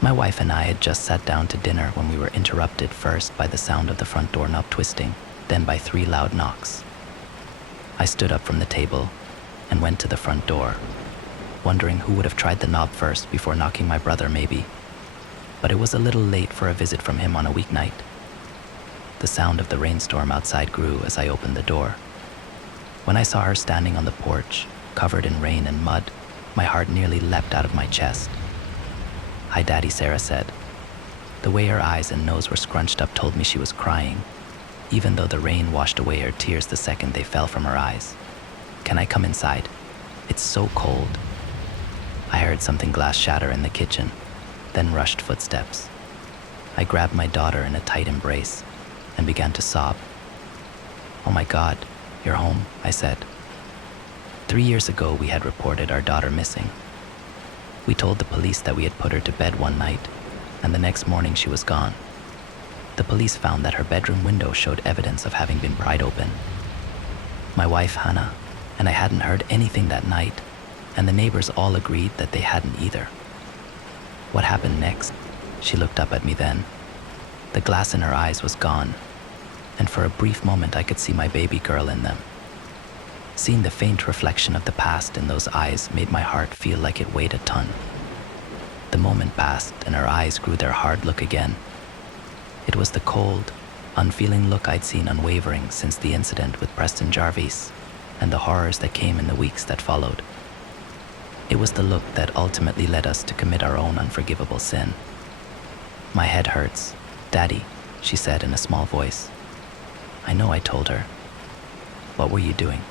My wife and I had just sat down to dinner when we were interrupted first by the sound of the front door knob twisting, then by 3 loud knocks. I stood up from the table and went to the front door, wondering who would have tried the knob first before knocking my brother maybe. But it was a little late for a visit from him on a weeknight. The sound of the rainstorm outside grew as I opened the door. When I saw her standing on the porch, covered in rain and mud, my heart nearly leapt out of my chest. "Hi, Daddy," Sarah said. The way her eyes and nose were scrunched up told me she was crying, even though the rain washed away her tears the second they fell from her eyes. "Can I come inside? It's so cold." I heard something glass shatter in the kitchen, then rushed footsteps. I grabbed my daughter in a tight embrace and began to sob. "Oh my God, you're home," I said. 3 years ago, we had reported our daughter missing. We told the police that we had put her to bed one night, and the next morning she was gone. The police found that her bedroom window showed evidence of having been pried open. My wife, Hannah, and I hadn't heard anything that night, and the neighbors all agreed that they hadn't either. What happened next? She looked up at me then. The glass in her eyes was gone, and for a brief moment I could see my baby girl in them. Seeing the faint reflection of the past in those eyes made my heart feel like it weighed a ton. The moment passed and her eyes grew their hard look again. It was the cold, unfeeling look I'd seen unwavering since the incident with Preston Jarvis and the horrors that came in the weeks that followed. It was the look that ultimately led us to commit our own unforgivable sin. "My head hurts, Daddy," she said in a small voice. I know, I told her. "What were you doing?"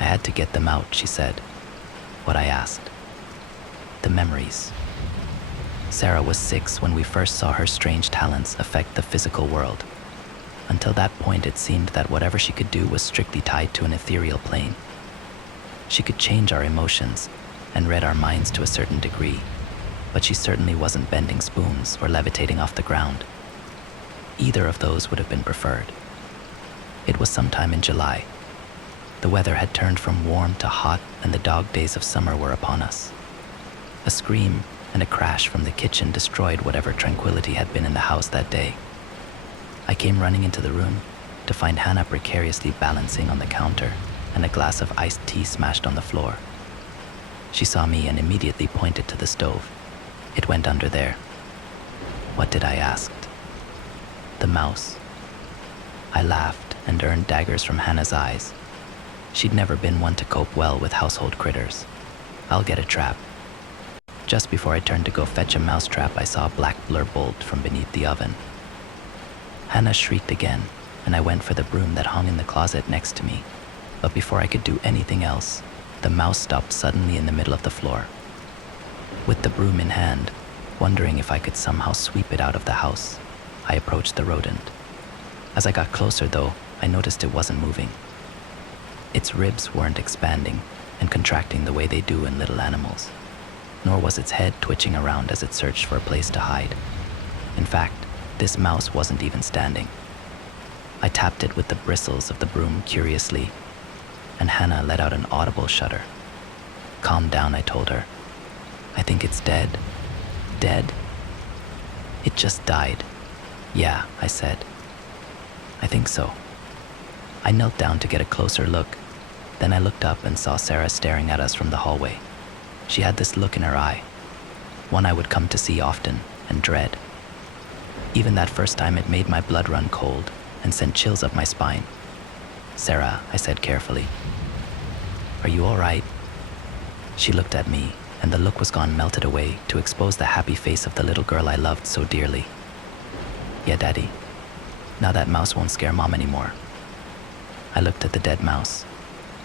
"I had to get them out," she said. What I asked. "The memories." Sarah was 6 when we first saw her strange talents affect the physical world. Until that point, it seemed that whatever she could do was strictly tied to an ethereal plane. She could change our emotions and read our minds to a certain degree, but she certainly wasn't bending spoons or levitating off the ground. Either of those would have been preferred. It was sometime in July. The weather had turned from warm to hot, and the dog days of summer were upon us. A scream and a crash from the kitchen destroyed whatever tranquility had been in the house that day. I came running into the room to find Hannah precariously balancing on the counter and a glass of iced tea smashed on the floor. She saw me and immediately pointed to the stove. "It went under there." "What did?" I asked. "The mouse." I laughed and earned daggers from Hannah's eyes. She'd never been one to cope well with household critters. "I'll get a trap." Just before I turned to go fetch a mousetrap, I saw a black blur bolt from beneath the oven. Hannah shrieked again, and I went for the broom that hung in the closet next to me. But before I could do anything else, the mouse stopped suddenly in the middle of the floor. With the broom in hand, wondering if I could somehow sweep it out of the house, I approached the rodent. As I got closer, though, I noticed it wasn't moving. Its ribs weren't expanding and contracting the way they do in little animals, nor was its head twitching around as it searched for a place to hide. In fact, this mouse wasn't even standing. I tapped it with the bristles of the broom curiously, and Hannah let out an audible shudder. "Calm down," I told her. "I think it's dead." "Dead?" "It just died." "Yeah," I said. "I think so." I knelt down to get a closer look. Then I looked up and saw Sarah staring at us from the hallway. She had this look in her eye, one I would come to see often and dread. Even that first time, it made my blood run cold and sent chills up my spine. "Sarah," I said carefully, "are you all right?" She looked at me, and the look was gone, melted away to expose the happy face of the little girl I loved so dearly. "Yeah, Daddy. Now that mouse won't scare Mom anymore." I looked at the dead mouse,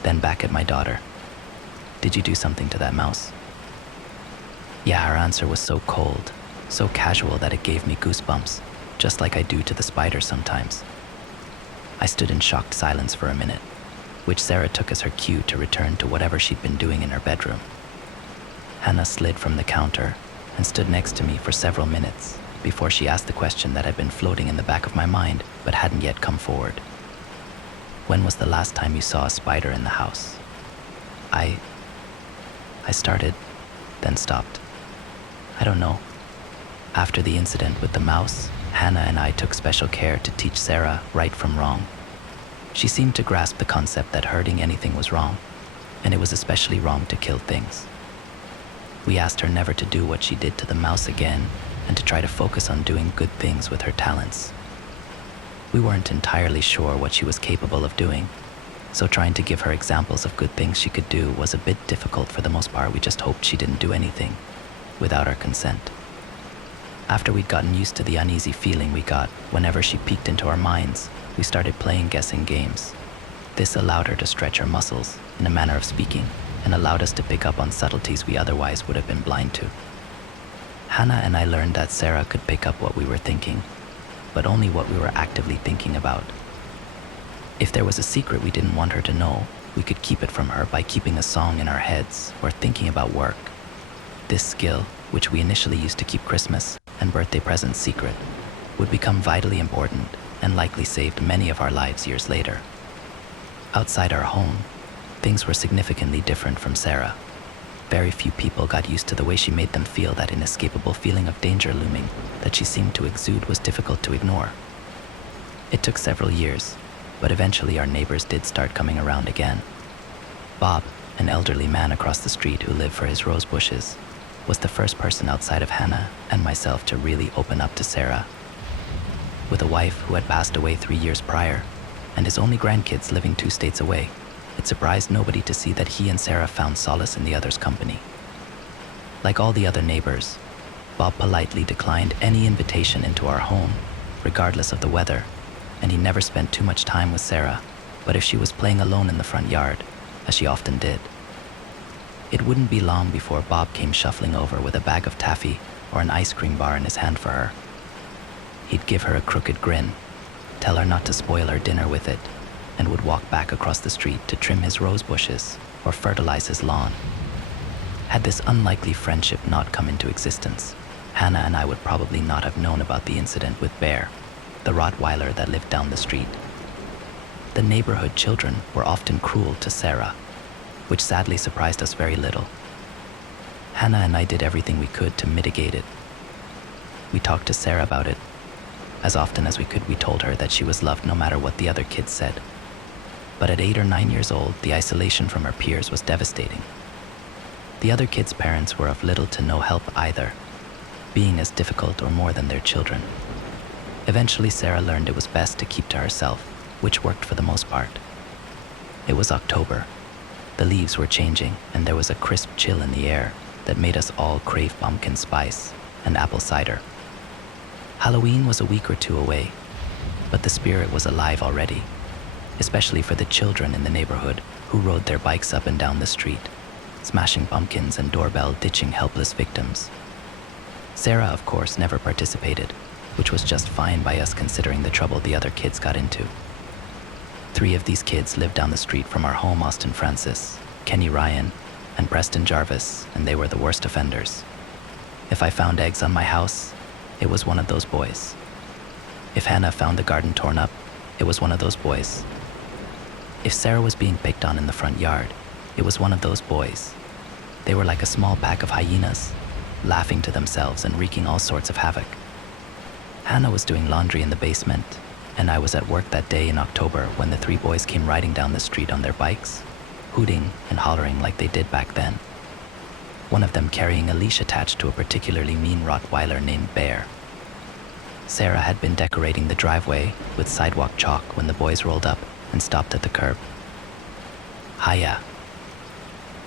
then back at my daughter. "Did you do something to that mouse?" Yeah, her answer was so cold, so casual that it gave me goosebumps, just like I do to the spider sometimes. I stood in shocked silence for a minute, which Sarah took as her cue to return to whatever she'd been doing in her bedroom. Hannah slid from the counter and stood next to me for several minutes before she asked the question that had been floating in the back of my mind but hadn't yet come forward. "When was the last time you saw a spider in the house?" I started, then stopped. "I don't know. After the incident with the mouse, Hannah and I took special care to teach Sarah right from wrong. She seemed to grasp the concept that hurting anything was wrong, and it was especially wrong to kill things. We asked her never to do what she did to the mouse again and to try to focus on doing good things with her talents. We weren't entirely sure what she was capable of doing, so trying to give her examples of good things she could do was a bit difficult. For the most part. We just hoped she didn't do anything without our consent. After we'd gotten used to the uneasy feeling we got whenever she peeked into our minds, we started playing guessing games. This allowed her to stretch her muscles, in a manner of speaking, and allowed us to pick up on subtleties we otherwise would have been blind to. Hannah and I learned that Sarah could pick up what we were thinking, but only what we were actively thinking about. If there was a secret we didn't want her to know, we could keep it from her by keeping a song in our heads or thinking about work. This skill, which we initially used to keep Christmas and birthday presents secret, would become vitally important and likely saved many of our lives years later. Outside our home, things were significantly different from Sarah. Very few people got used to the way she made them feel. That inescapable feeling of danger looming that she seemed to exude was difficult to ignore. It took several years, but eventually our neighbors did start coming around again. Bob, an elderly man across the street who lived for his rose bushes, was the first person outside of Hannah and myself to really open up to Sarah. With a wife who had passed away 3 years prior, and his only grandkids living 2 states away, it surprised nobody to see that he and Sarah found solace in the other's company. Like all the other neighbors, Bob politely declined any invitation into our home, regardless of the weather, and he never spent too much time with Sarah, but if she was playing alone in the front yard, as she often did. It wouldn't be long before Bob came shuffling over with a bag of taffy or an ice cream bar in his hand for her. He'd give her a crooked grin, tell her not to spoil her dinner with it, and would walk back across the street to trim his rose bushes or fertilize his lawn. Had this unlikely friendship not come into existence, Hannah and I would probably not have known about the incident with Bear, the Rottweiler that lived down the street. The neighborhood children were often cruel to Sarah, which sadly surprised us very little. Hannah and I did everything we could to mitigate it. We talked to Sarah about it. As often as we could, we told her that she was loved no matter what the other kids said. But at 8 or 9 years old, the isolation from her peers was devastating. The other kids' parents were of little to no help either, being as difficult or more than their children. Eventually, Sarah learned it was best to keep to herself, which worked for the most part. It was October. The leaves were changing, and there was a crisp chill in the air that made us all crave pumpkin spice and apple cider. Halloween was a week or 2 away, but the spirit was alive already, especially for the children in the neighborhood who rode their bikes up and down the street, smashing pumpkins and doorbell ditching helpless victims. Sarah, of course, never participated, which was just fine by us considering the trouble the other kids got into. 3 of these kids lived down the street from our home: Austin Francis, Kenny Ryan, and Preston Jarvis, and they were the worst offenders. If I found eggs on my house, it was one of those boys. If Hannah found the garden torn up, it was one of those boys. If Sarah was being picked on in the front yard, it was one of those boys. They were like a small pack of hyenas, laughing to themselves and wreaking all sorts of havoc. Hannah was doing laundry in the basement, and I was at work that day in October when the 3 boys came riding down the street on their bikes, hooting and hollering like they did back then. One of them carrying a leash attached to a particularly mean Rottweiler named Bear. Sarah had been decorating the driveway with sidewalk chalk when the boys rolled up and stopped at the curb. "Hiya,"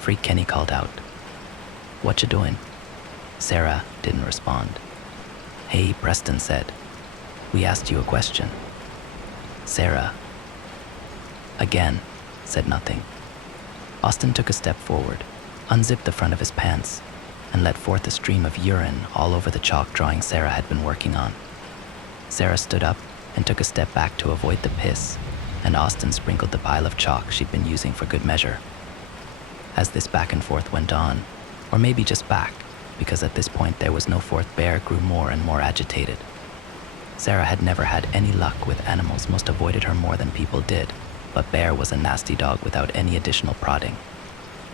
Freak Kenny called out. "What you doing?" Sarah didn't respond. "Hey," Preston said. "We asked you a question." Sarah, again, said nothing. Austin took a step forward, unzipped the front of his pants, and let forth a stream of urine all over the chalk drawing Sarah had been working on. Sarah stood up and took a step back to avoid the piss, and Austin sprinkled the pile of chalk she'd been using for good measure. As this back and forth went on, or maybe just back, because at this point there was no fourth, Bear grew more and more agitated. Sarah had never had any luck with animals, most avoided her more than people did, but Bear was a nasty dog without any additional prodding.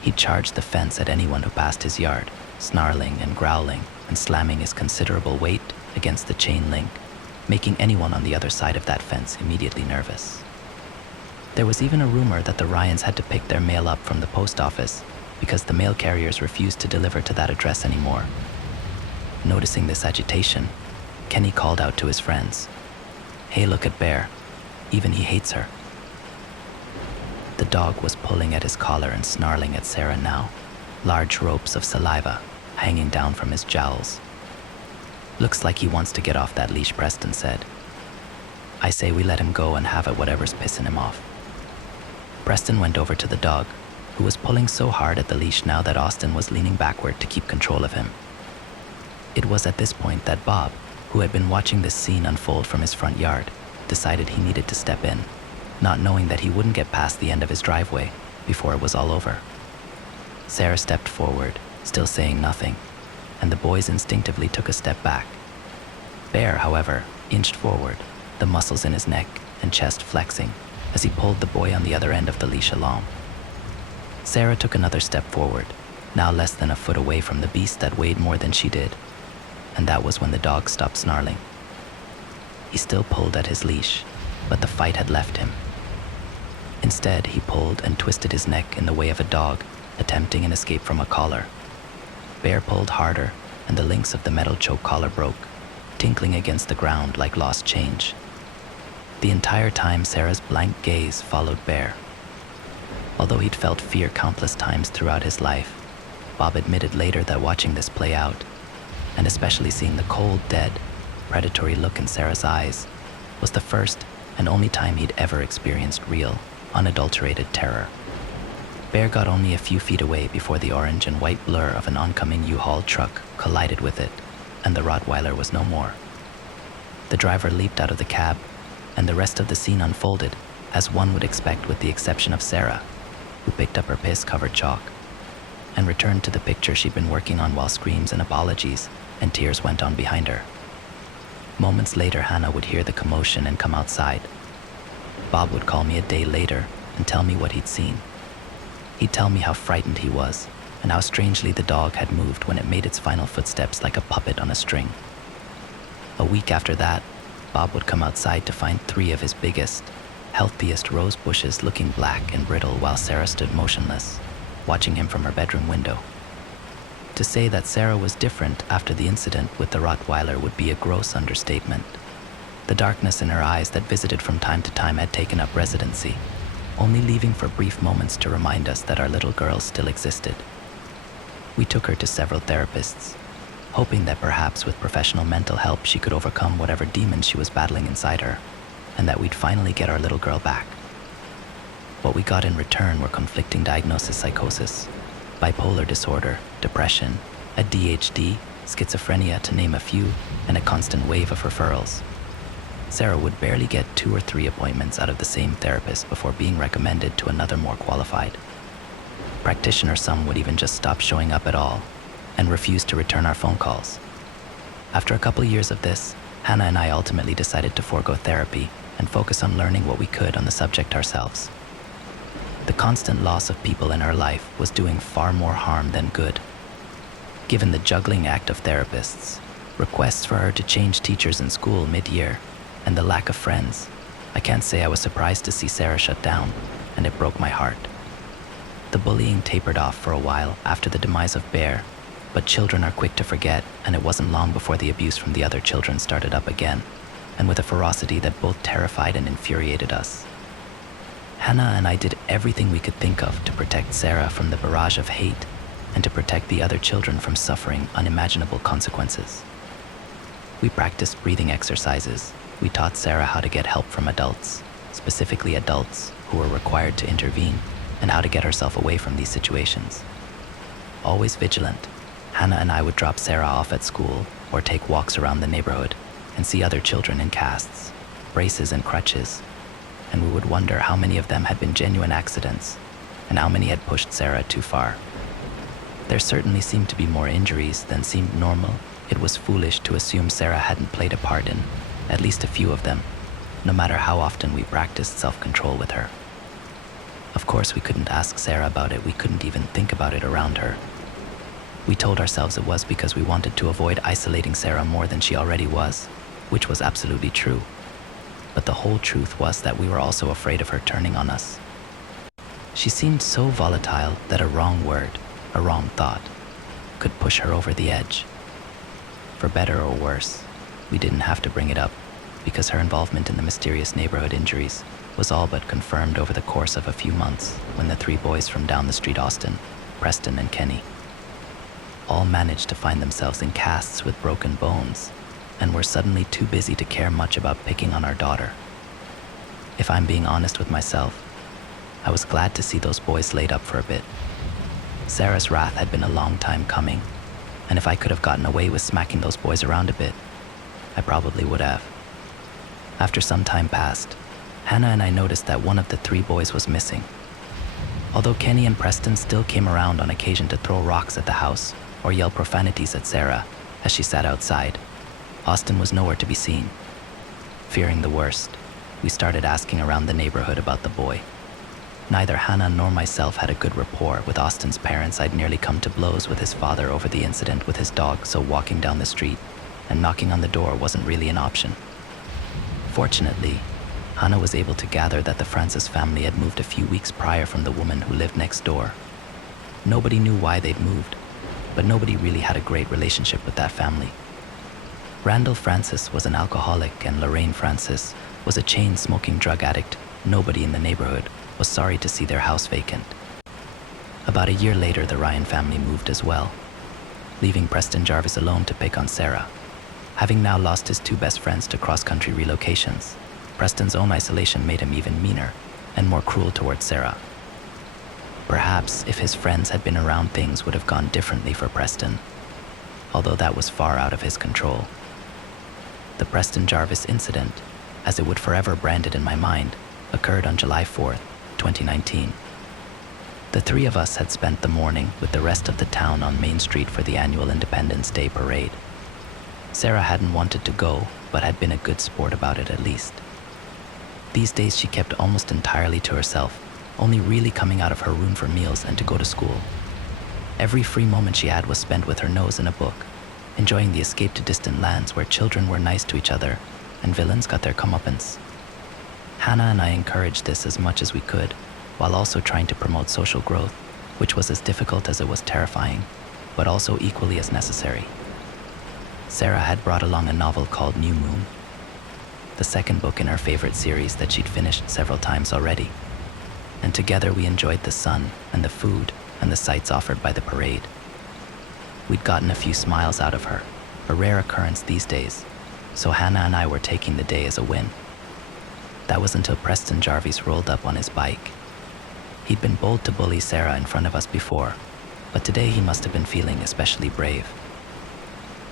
He charged the fence at anyone who passed his yard, snarling and growling, and slamming his considerable weight against the chain link, making anyone on the other side of that fence immediately nervous. There was even a rumor that the Ryans had to pick their mail up from the post office because the mail carriers refused to deliver to that address anymore. Noticing this agitation, Kenny called out to his friends, "Hey, look at Bear. Even he hates her." The dog was pulling at his collar and snarling at Sarah now, large ropes of saliva hanging down from his jowls. "Looks like he wants to get off that leash," Preston said. "I say we let him go and have at whatever's pissing him off." Preston went over to the dog, who was pulling so hard at the leash now that Austin was leaning backward to keep control of him. It was at this point that Bob, who had been watching this scene unfold from his front yard, decided he needed to step in, not knowing that he wouldn't get past the end of his driveway before it was all over. Sarah stepped forward, still saying nothing, and the boys instinctively took a step back. Bear, however, inched forward, the muscles in his neck and chest flexing as he pulled the boy on the other end of the leash along. Sarah took another step forward, now less than a foot away from the beast that weighed more than she did, and that was when the dog stopped snarling. He still pulled at his leash, but the fight had left him. Instead, he pulled and twisted his neck in the way of a dog attempting an escape from a collar. Bear pulled harder, and the links of the metal choke collar broke, tinkling against the ground like lost change. The entire time, Sarah's blank gaze followed Bear. Although he'd felt fear countless times throughout his life, Bob admitted later that watching this play out, and especially seeing the cold, dead, predatory look in Sarah's eyes, was the first and only time he'd ever experienced real, unadulterated terror. Bear got only a few feet away before the orange and white blur of an oncoming U-Haul truck collided with it, and the Rottweiler was no more. The driver leaped out of the cab, and the rest of the scene unfolded as one would expect, with the exception of Sarah, who picked up her piss-covered chalk and returned to the picture she'd been working on while screams and apologies and tears went on behind her. Moments later, Hannah would hear the commotion and come outside. Bob would call me a day later and tell me what he'd seen. He'd tell me how frightened he was and how strangely the dog had moved when it made its final footsteps like a puppet on a string. A week after that, Bob would come outside to find 3 of his biggest, healthiest rose bushes looking black and brittle while Sarah stood motionless, watching him from her bedroom window. To say that Sarah was different after the incident with the Rottweiler would be a gross understatement. The darkness in her eyes that visited from time to time had taken up residency, only leaving for brief moments to remind us that our little girl still existed. We took her to several therapists, hoping that perhaps with professional mental help she could overcome whatever demons she was battling inside her, and that we'd finally get our little girl back. What we got in return were conflicting diagnoses: psychosis, bipolar disorder, depression, ADHD, schizophrenia, to name a few, and a constant wave of referrals. Sarah would barely get 2 or 3 appointments out of the same therapist before being recommended to another more qualified. Practitioners, some would even just stop showing up at all and refuse to return our phone calls. After a couple years of this, Hannah and I ultimately decided to forego therapy and focus on learning what we could on the subject ourselves. The constant loss of people in her life was doing far more harm than good. Given the juggling act of therapists, requests for her to change teachers in school mid-year, and the lack of friends, I can't say I was surprised to see Sarah shut down, and it broke my heart. The bullying tapered off for a while after the demise of Bear, but children are quick to forget, and it wasn't long before the abuse from the other children started up again, and with a ferocity that both terrified and infuriated us. Hannah and I did everything we could think of to protect Sarah from the barrage of hate and to protect the other children from suffering unimaginable consequences. We practiced breathing exercises. We taught Sarah how to get help from adults, specifically adults who were required to intervene, and how to get herself away from these situations. Always vigilant, Hannah and I would drop Sarah off at school or take walks around the neighborhood and see other children in casts, braces, and crutches, and we would wonder how many of them had been genuine accidents and how many had pushed Sarah too far. There certainly seemed to be more injuries than seemed normal. It was foolish to assume Sarah hadn't played a part in at least a few of them, no matter how often we practiced self-control with her. Of course, we couldn't ask Sarah about it. We couldn't even think about it around her. We told ourselves it was because we wanted to avoid isolating Sarah more than she already was, which was absolutely true. But the whole truth was that we were also afraid of her turning on us. She seemed so volatile that a wrong word, a wrong thought, could push her over the edge. For better or worse, we didn't have to bring it up, because her involvement in the mysterious neighborhood injuries was all but confirmed over the course of a few months when the three boys from down the street, Austin, Preston, and Kenny, all managed to find themselves in casts with broken bones and were suddenly too busy to care much about picking on our daughter. If I'm being honest with myself, I was glad to see those boys laid up for a bit. Sarah's wrath had been a long time coming, and if I could have gotten away with smacking those boys around a bit, I probably would have. After some time passed, Hannah and I noticed that one of the three boys was missing. Although Kenny and Preston still came around on occasion to throw rocks at the house or yell profanities at Sarah as she sat outside, Austin was nowhere to be seen. Fearing the worst, we started asking around the neighborhood about the boy. Neither Hannah nor myself had a good rapport with Austin's parents. I'd nearly come to blows with his father over the incident with his dog, so walking down the street and knocking on the door wasn't really an option. Fortunately, Hannah was able to gather that the Francis family had moved a few weeks prior from the woman who lived next door. Nobody knew why they'd moved, but nobody really had a great relationship with that family. Randall Francis was an alcoholic and Lorraine Francis was a chain-smoking drug addict. Nobody in the neighborhood was sorry to see their house vacant. About a year later, the Ryan family moved as well, leaving Preston Jarvis alone to pick on Sarah. Having now lost his two best friends to cross-country relocations, Preston's own isolation made him even meaner and more cruel towards Sarah. Perhaps if his friends had been around, things would have gone differently for Preston, although that was far out of his control. The Preston Jarvis incident, as it would forever brand it in my mind, occurred on July 4th, 2019. The three of us had spent the morning with the rest of the town on Main Street for the annual Independence Day parade. Sarah hadn't wanted to go, but had been a good sport about it at least. These days she kept almost entirely to herself, only really coming out of her room for meals and to go to school. Every free moment she had was spent with her nose in a book, enjoying the escape to distant lands where children were nice to each other and villains got their comeuppance. Hannah and I encouraged this as much as we could, while also trying to promote social growth, which was as difficult as it was terrifying, but also equally as necessary. Sarah had brought along a novel called New Moon, the second book in her favorite series that she'd finished several times already, and together we enjoyed the sun and the food and the sights offered by the parade. We'd gotten a few smiles out of her, a rare occurrence these days, so Hannah and I were taking the day as a win. That was until Preston Jarvis rolled up on his bike. He'd been bold to bully Sarah in front of us before, but today he must have been feeling especially brave.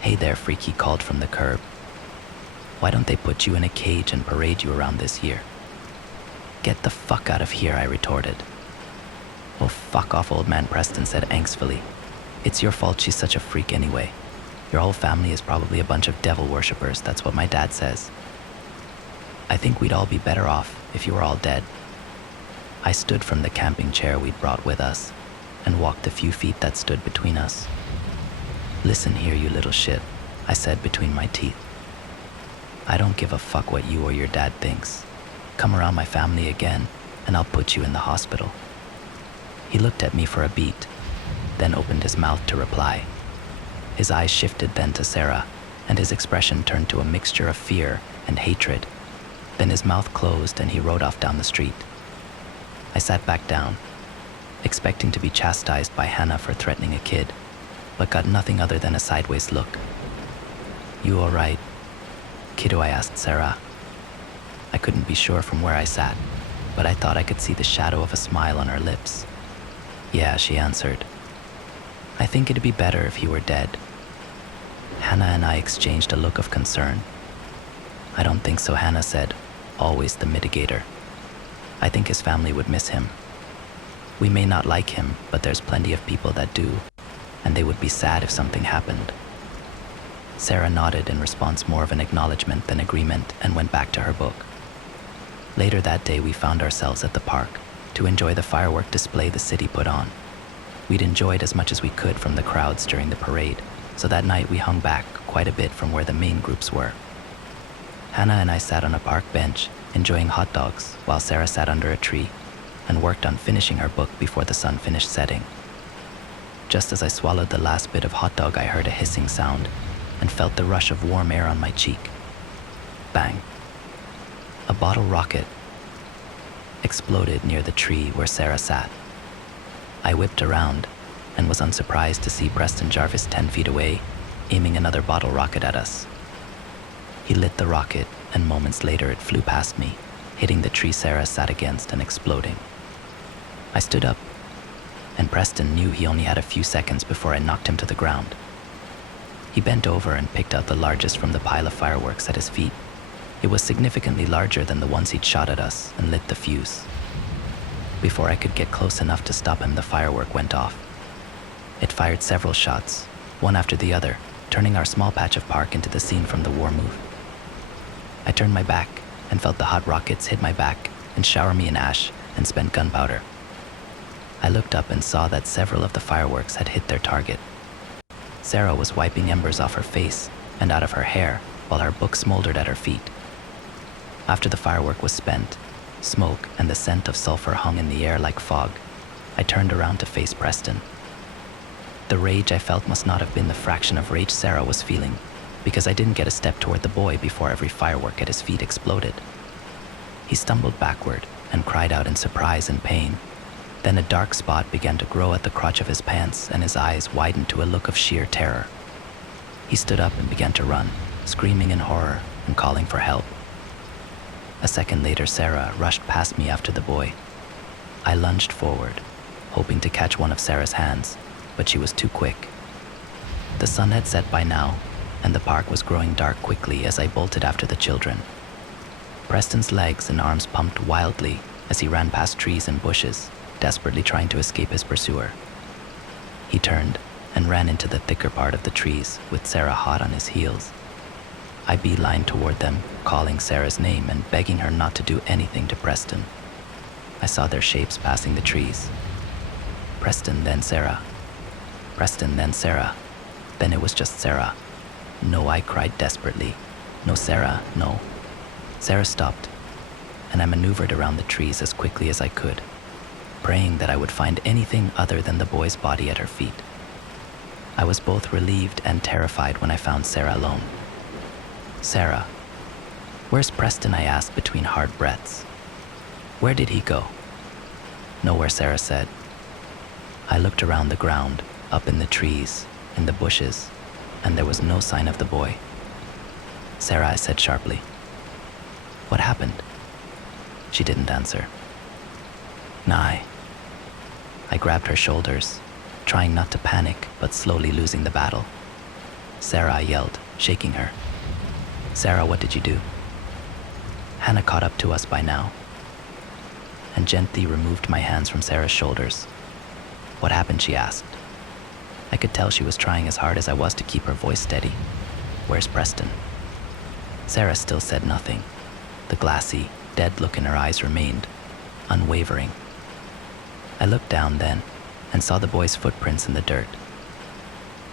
"Hey there, freak," he called from the curb. "Why don't they put you in a cage and parade you around this year?" "Get the fuck out of here," I retorted. "Oh, fuck off, old man," Preston said angstfully. "It's your fault she's such a freak anyway. Your whole family is probably a bunch of devil worshippers, that's what my dad says. I think we'd all be better off if you were all dead." I stood from the camping chair we'd brought with us and walked the few feet that stood between us. "Listen here, you little shit," I said between my teeth. "I don't give a fuck what you or your dad thinks. Come around my family again and I'll put you in the hospital." He looked at me for a beat, then opened his mouth to reply. His eyes shifted then to Sarah, and his expression turned to a mixture of fear and hatred. Then his mouth closed and he rode off down the street. I sat back down, expecting to be chastised by Hannah for threatening a kid, but got nothing other than a sideways look. "You all right, kiddo?" I asked Sarah. I couldn't be sure from where I sat, but I thought I could see the shadow of a smile on her lips. "Yeah," she answered. "I think it'd be better if he were dead." Hannah and I exchanged a look of concern. "I don't think so," Hannah said, always the mitigator. "I think his family would miss him. We may not like him, but there's plenty of people that do, and they would be sad if something happened." Sarah nodded in response, more of an acknowledgement than agreement, and went back to her book. Later that day, we found ourselves at the park to enjoy the firework display the city put on. We'd enjoyed as much as we could from the crowds during the parade, so that night we hung back quite a bit from where the main groups were. Hannah and I sat on a park bench, enjoying hot dogs, while Sarah sat under a tree and worked on finishing her book before the sun finished setting. Just as I swallowed the last bit of hot dog, I heard a hissing sound and felt the rush of warm air on my cheek. Bang! A bottle rocket exploded near the tree where Sarah sat. I whipped around and was unsurprised to see Preston Jarvis 10 feet away, aiming another bottle rocket at us. He lit the rocket, and moments later it flew past me, hitting the tree Sarah sat against and exploding. I stood up, and Preston knew he only had a few seconds before I knocked him to the ground. He bent over and picked out the largest from the pile of fireworks at his feet. It was significantly larger than the ones he'd shot at us and lit the fuse. Before I could get close enough to stop him, the firework went off. It fired several shots, one after the other, turning our small patch of park into the scene from the war movie. I turned my back and felt the hot rockets hit my back and shower me in ash and spent gunpowder. I looked up and saw that several of the fireworks had hit their target. Sarah was wiping embers off her face and out of her hair while her book smoldered at her feet. After the firework was spent, smoke and the scent of sulfur hung in the air like fog. I turned around to face Preston. The rage I felt must not have been the fraction of rage Sarah was feeling, because I didn't get a step toward the boy before every firework at his feet exploded. He stumbled backward and cried out in surprise and pain. Then a dark spot began to grow at the crotch of his pants, and his eyes widened to a look of sheer terror. He stood up and began to run, screaming in horror and calling for help. A second later, Sarah rushed past me after the boy. I lunged forward, hoping to catch one of Sarah's hands, but she was too quick. The sun had set by now, and the park was growing dark quickly as I bolted after the children. Preston's legs and arms pumped wildly as he ran past trees and bushes, desperately trying to escape his pursuer. He turned and ran into the thicker part of the trees, with Sarah hot on his heels. I beelined toward them, calling Sarah's name and begging her not to do anything to Preston. I saw their shapes passing the trees. Preston, then Sarah. Preston, then Sarah. Then it was just Sarah. No, I cried desperately. No, Sarah, no. Sarah stopped, and I maneuvered around the trees as quickly as I could, praying that I would find anything other than the boy's body at her feet. I was both relieved and terrified when I found Sarah alone. Sarah. Where's Preston? I asked between hard breaths. Where did he go? Nowhere, Sarah said. I looked around the ground, up in the trees, in the bushes, and there was no sign of the boy. Sarah, I said sharply. What happened? She didn't answer. Nye. I grabbed her shoulders, trying not to panic, but slowly losing the battle. Sarah, I yelled, shaking her. Sarah, what did you do? Hannah caught up to us by now and gently removed my hands from Sarah's shoulders. What happened? She asked. I could tell she was trying as hard as I was to keep her voice steady. Where's Preston? Sarah still said nothing. The glassy, dead look in her eyes remained, unwavering. I looked down then and saw the boy's footprints in the dirt.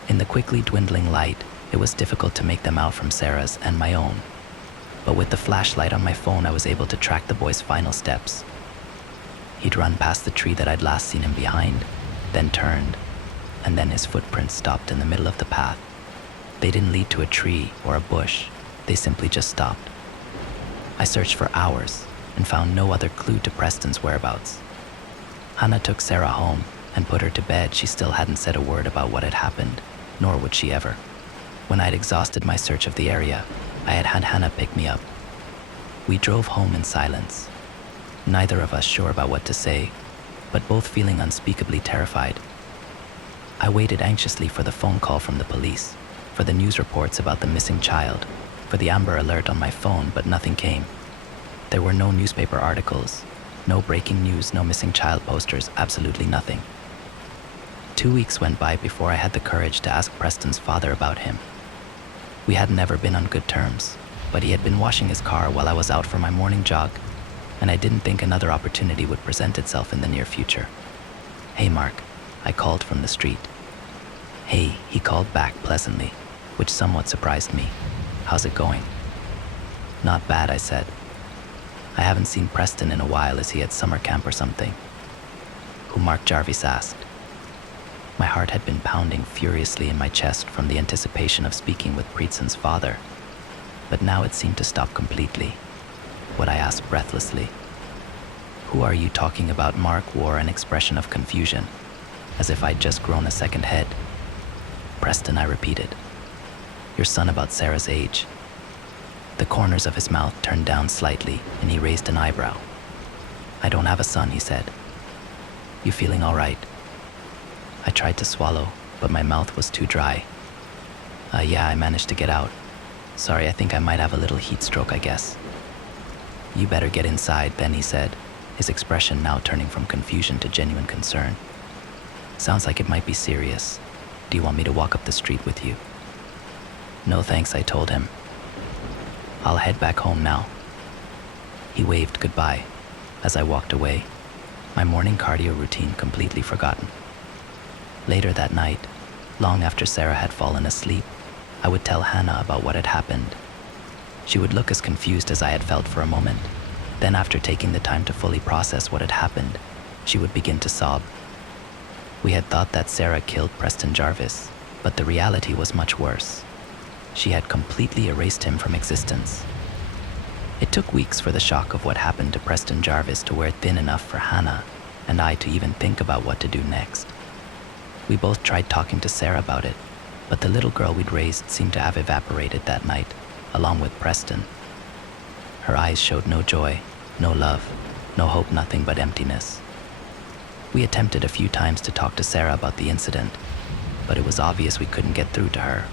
In the quickly dwindling light, it was difficult to make them out from Sarah's and my own, but with the flashlight on my phone, I was able to track the boy's final steps. He'd run past the tree that I'd last seen him behind, then turned, and then his footprints stopped in the middle of the path. They didn't lead to a tree or a bush, they simply just stopped. I searched for hours and found no other clue to Preston's whereabouts. Hannah took Sarah home and put her to bed. She still hadn't said a word about what had happened, nor would she ever. When I'd exhausted my search of the area, I had had Hannah pick me up. We drove home in silence, neither of us sure about what to say, but both feeling unspeakably terrified. I waited anxiously for the phone call from the police, for the news reports about the missing child, for the Amber Alert on my phone, but nothing came. There were no newspaper articles, no breaking news, no missing child posters, absolutely nothing. 2 weeks went by before I had the courage to ask Preston's father about him. We had never been on good terms, but he had been washing his car while I was out for my morning jog, and I didn't think another opportunity would present itself in the near future. Hey Mark, I called from the street. "Hey," he called back pleasantly, which somewhat surprised me. "How's it going?" "Not bad," I said. "I haven't seen Preston in a while. Is he at summer camp or something?" "Who?" Mark Jarvis asked. My heart had been pounding furiously in my chest from the anticipation of speaking with Preetson's father, but now it seemed to stop completely. What I asked breathlessly. "Who are you talking about?" Mark wore an expression of confusion, as if I'd just grown a second head. "Preston," I repeated. "Your son about Sarah's age." The corners of his mouth turned down slightly, and he raised an eyebrow. "I don't have a son," he said. "You feeling all right?" I tried to swallow, but my mouth was too dry. Yeah, I managed to get out. "Sorry, I think I might have a little heat stroke, I guess." "You better get inside then," he said, his expression now turning from confusion to genuine concern. "Sounds like it might be serious. Do you want me to walk up the street with you?" "No thanks," I told him. "I'll head back home now." He waved goodbye as I walked away, my morning cardio routine completely forgotten. Later that night, long after Sarah had fallen asleep, I would tell Hannah about what had happened. She would look as confused as I had felt for a moment. Then, after taking the time to fully process what had happened, she would begin to sob. We had thought that Sarah killed Preston Jarvis, but the reality was much worse. She had completely erased him from existence. It took weeks for the shock of what happened to Preston Jarvis to wear thin enough for Hannah and I to even think about what to do next. We both tried talking to Sarah about it, but the little girl we'd raised seemed to have evaporated that night, along with Preston. Her eyes showed no joy, no love, no hope, nothing but emptiness. We attempted a few times to talk to Sarah about the incident, but it was obvious we couldn't get through to her.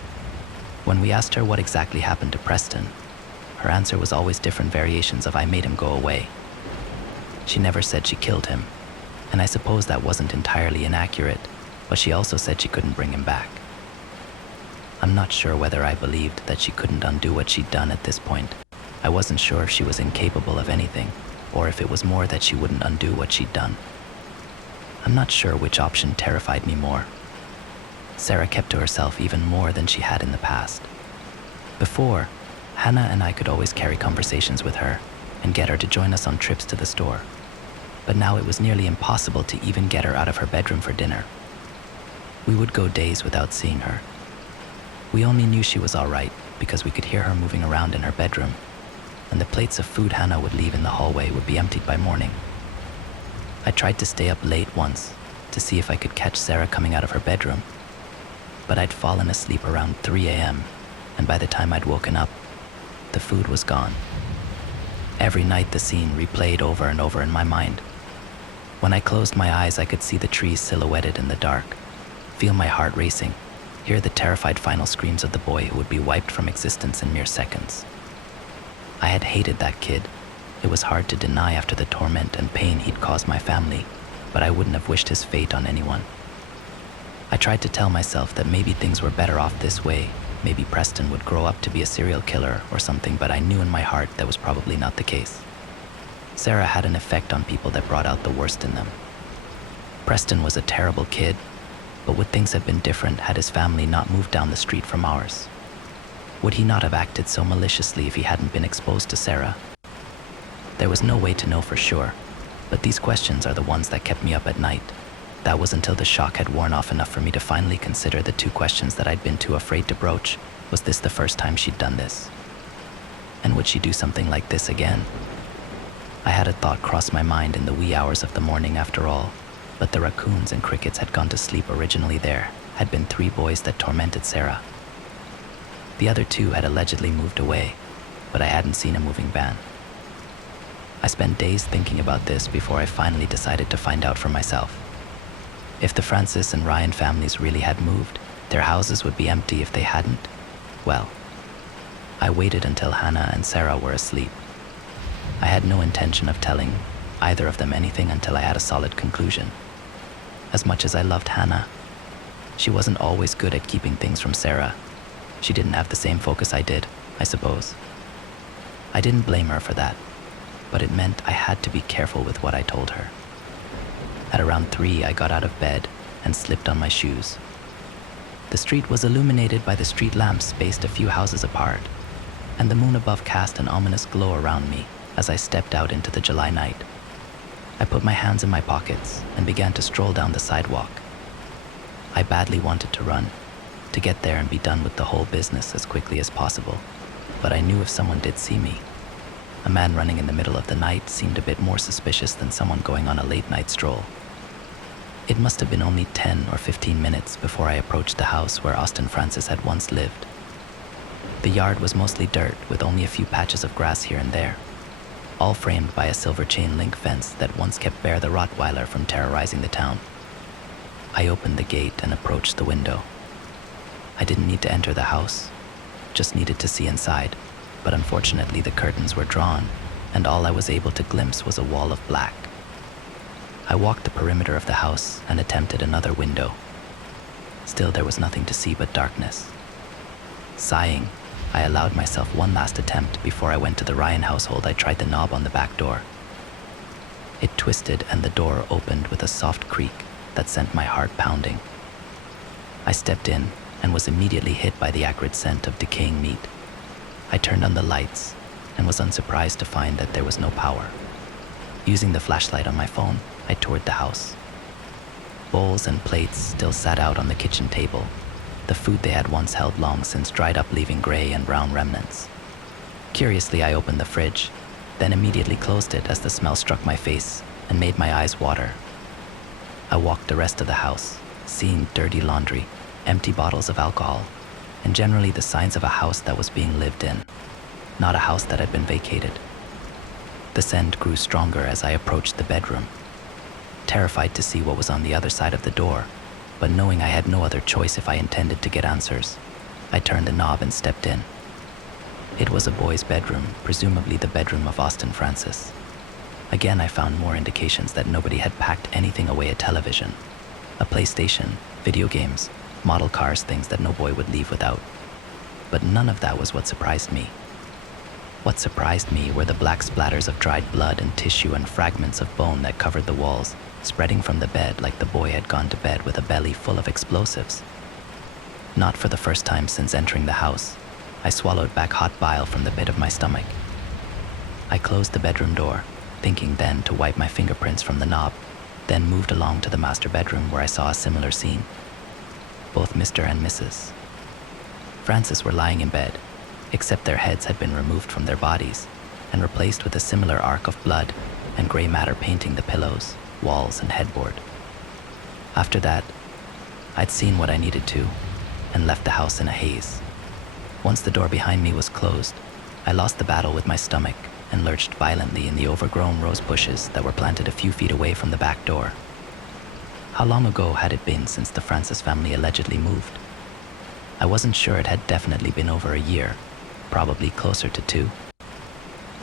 When we asked her what exactly happened to Preston, her answer was always different variations of "I made him go away." She never said she killed him, and I suppose that wasn't entirely inaccurate, but she also said she couldn't bring him back. I'm not sure whether I believed that she couldn't undo what she'd done at this point. I wasn't sure if she was incapable of anything, or if it was more that she wouldn't undo what she'd done. I'm not sure which option terrified me more. Sarah kept to herself even more than she had in the past. Before, Hannah and I could always carry conversations with her and get her to join us on trips to the store. But now it was nearly impossible to even get her out of her bedroom for dinner. We would go days without seeing her. We only knew she was all right because we could hear her moving around in her bedroom, and the plates of food Hannah would leave in the hallway would be emptied by morning. I tried to stay up late once to see if I could catch Sarah coming out of her bedroom, but I'd fallen asleep around 3 a.m., and by the time I'd woken up, the food was gone. Every night the scene replayed over and over in my mind. When I closed my eyes, I could see the trees silhouetted in the dark, feel my heart racing, hear the terrified final screams of the boy who would be wiped from existence in mere seconds. I had hated that kid. It was hard to deny after the torment and pain he'd caused my family, but I wouldn't have wished his fate on anyone. I tried to tell myself that maybe things were better off this way. Maybe Preston would grow up to be a serial killer or something, but I knew in my heart that was probably not the case. Sarah had an effect on people that brought out the worst in them. Preston was a terrible kid, but would things have been different had his family not moved down the street from ours? Would he not have acted so maliciously if he hadn't been exposed to Sarah? There was no way to know for sure, but these questions are the ones that kept me up at night. That was until the shock had worn off enough for me to finally consider the two questions that I'd been too afraid to broach. Was this the first time she'd done this? And would she do something like this again? I had a thought cross my mind in the wee hours of the morning after all, but the raccoons and crickets had gone to sleep. Originally there had been 3 boys that tormented Sarah. The other 2 had allegedly moved away, but I hadn't seen a moving van. I spent days thinking about this before I finally decided to find out for myself. If the Francis and Ryan families really had moved, their houses would be empty if they hadn't. Well, I waited until Hannah and Sarah were asleep. I had no intention of telling either of them anything until I had a solid conclusion. As much as I loved Hannah, she wasn't always good at keeping things from Sarah. She didn't have the same focus I did, I suppose. I didn't blame her for that, but it meant I had to be careful with what I told her. At around 3, I got out of bed and slipped on my shoes. The street was illuminated by the street lamps spaced a few houses apart, and the moon above cast an ominous glow around me as I stepped out into the July night. I put my hands in my pockets and began to stroll down the sidewalk. I badly wanted to run, to get there and be done with the whole business as quickly as possible, but I knew if someone did see me, a man running in the middle of the night seemed a bit more suspicious than someone going on a late-night stroll. It must have been only 10 or 15 minutes before I approached the house where Austin Francis had once lived. The yard was mostly dirt with only a few patches of grass here and there, all framed by a silver chain link fence that once kept Bear the Rottweiler from terrorizing the town. I opened the gate and approached the window. I didn't need to enter the house, just needed to see inside, but unfortunately the curtains were drawn and all I was able to glimpse was a wall of black. I walked the perimeter of the house and attempted another window. Still there was nothing to see but darkness. Sighing, I allowed myself one last attempt before I went to the Ryan household. I tried the knob on the back door. It twisted and the door opened with a soft creak that sent my heart pounding. I stepped in and was immediately hit by the acrid scent of decaying meat. I turned on the lights and was unsurprised to find that there was no power. Using the flashlight on my phone, I toured the house. Bowls and plates still sat out on the kitchen table. The food they had once held long since dried up, leaving gray and brown remnants. Curiously, I opened the fridge, then immediately closed it as the smell struck my face and made my eyes water. I walked the rest of the house, seeing dirty laundry, empty bottles of alcohol, and generally the signs of a house that was being lived in, not a house that had been vacated. The scent grew stronger as I approached the bedroom. Terrified to see what was on the other side of the door, but knowing I had no other choice if I intended to get answers, I turned the knob and stepped in. It was a boy's bedroom, presumably the bedroom of Austin Francis. Again, I found more indications that nobody had packed anything away: a television, a PlayStation, video games, model cars, things that no boy would leave without. But none of that was what surprised me. What surprised me were the black splatters of dried blood and tissue and fragments of bone that covered the walls, spreading from the bed like the boy had gone to bed with a belly full of explosives. Not for the first time since entering the house, I swallowed back hot bile from the pit of my stomach. I closed the bedroom door, thinking then to wipe my fingerprints from the knob, then moved along to the master bedroom where I saw a similar scene. Both Mr. and Mrs. Francis were lying in bed, except their heads had been removed from their bodies and replaced with a similar arc of blood and gray matter painting the pillows, walls, and headboard. After that, I'd seen what I needed to and left the house in a haze. Once the door behind me was closed, I lost the battle with my stomach and lurched violently in the overgrown rose bushes that were planted a few feet away from the back door. How long ago had it been since the Francis family allegedly moved? I wasn't sure. It had definitely been over a year, probably closer to 2.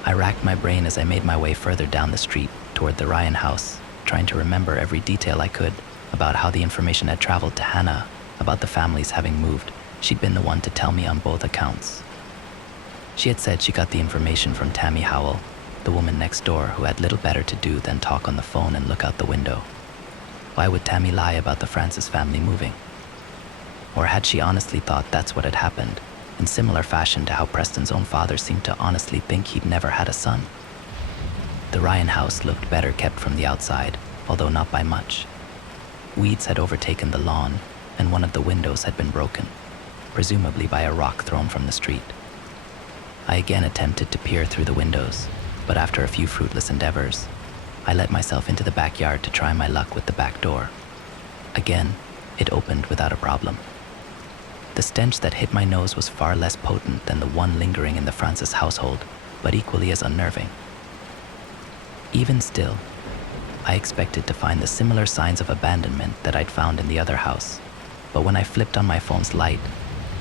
I racked my brain as I made my way further down the street toward the Ryan house, trying to remember every detail I could about how the information had traveled to Hannah about the families having moved. She'd been the one to tell me on both accounts. She had said she got the information from Tammy Howell, the woman next door who had little better to do than talk on the phone and look out the window. Why would Tammy lie about the Francis family moving? Or had she honestly thought that's what had happened, in similar fashion to how Preston's own father seemed to honestly think he'd never had a son? The Ryan house looked better kept from the outside, although not by much. Weeds had overtaken the lawn, and one of the windows had been broken, presumably by a rock thrown from the street. I again attempted to peer through the windows, but after a few fruitless endeavors, I let myself into the backyard to try my luck with the back door. Again, it opened without a problem. The stench that hit my nose was far less potent than the one lingering in the Francis household, but equally as unnerving. Even still, I expected to find the similar signs of abandonment that I'd found in the other house, but when I flipped on my phone's light,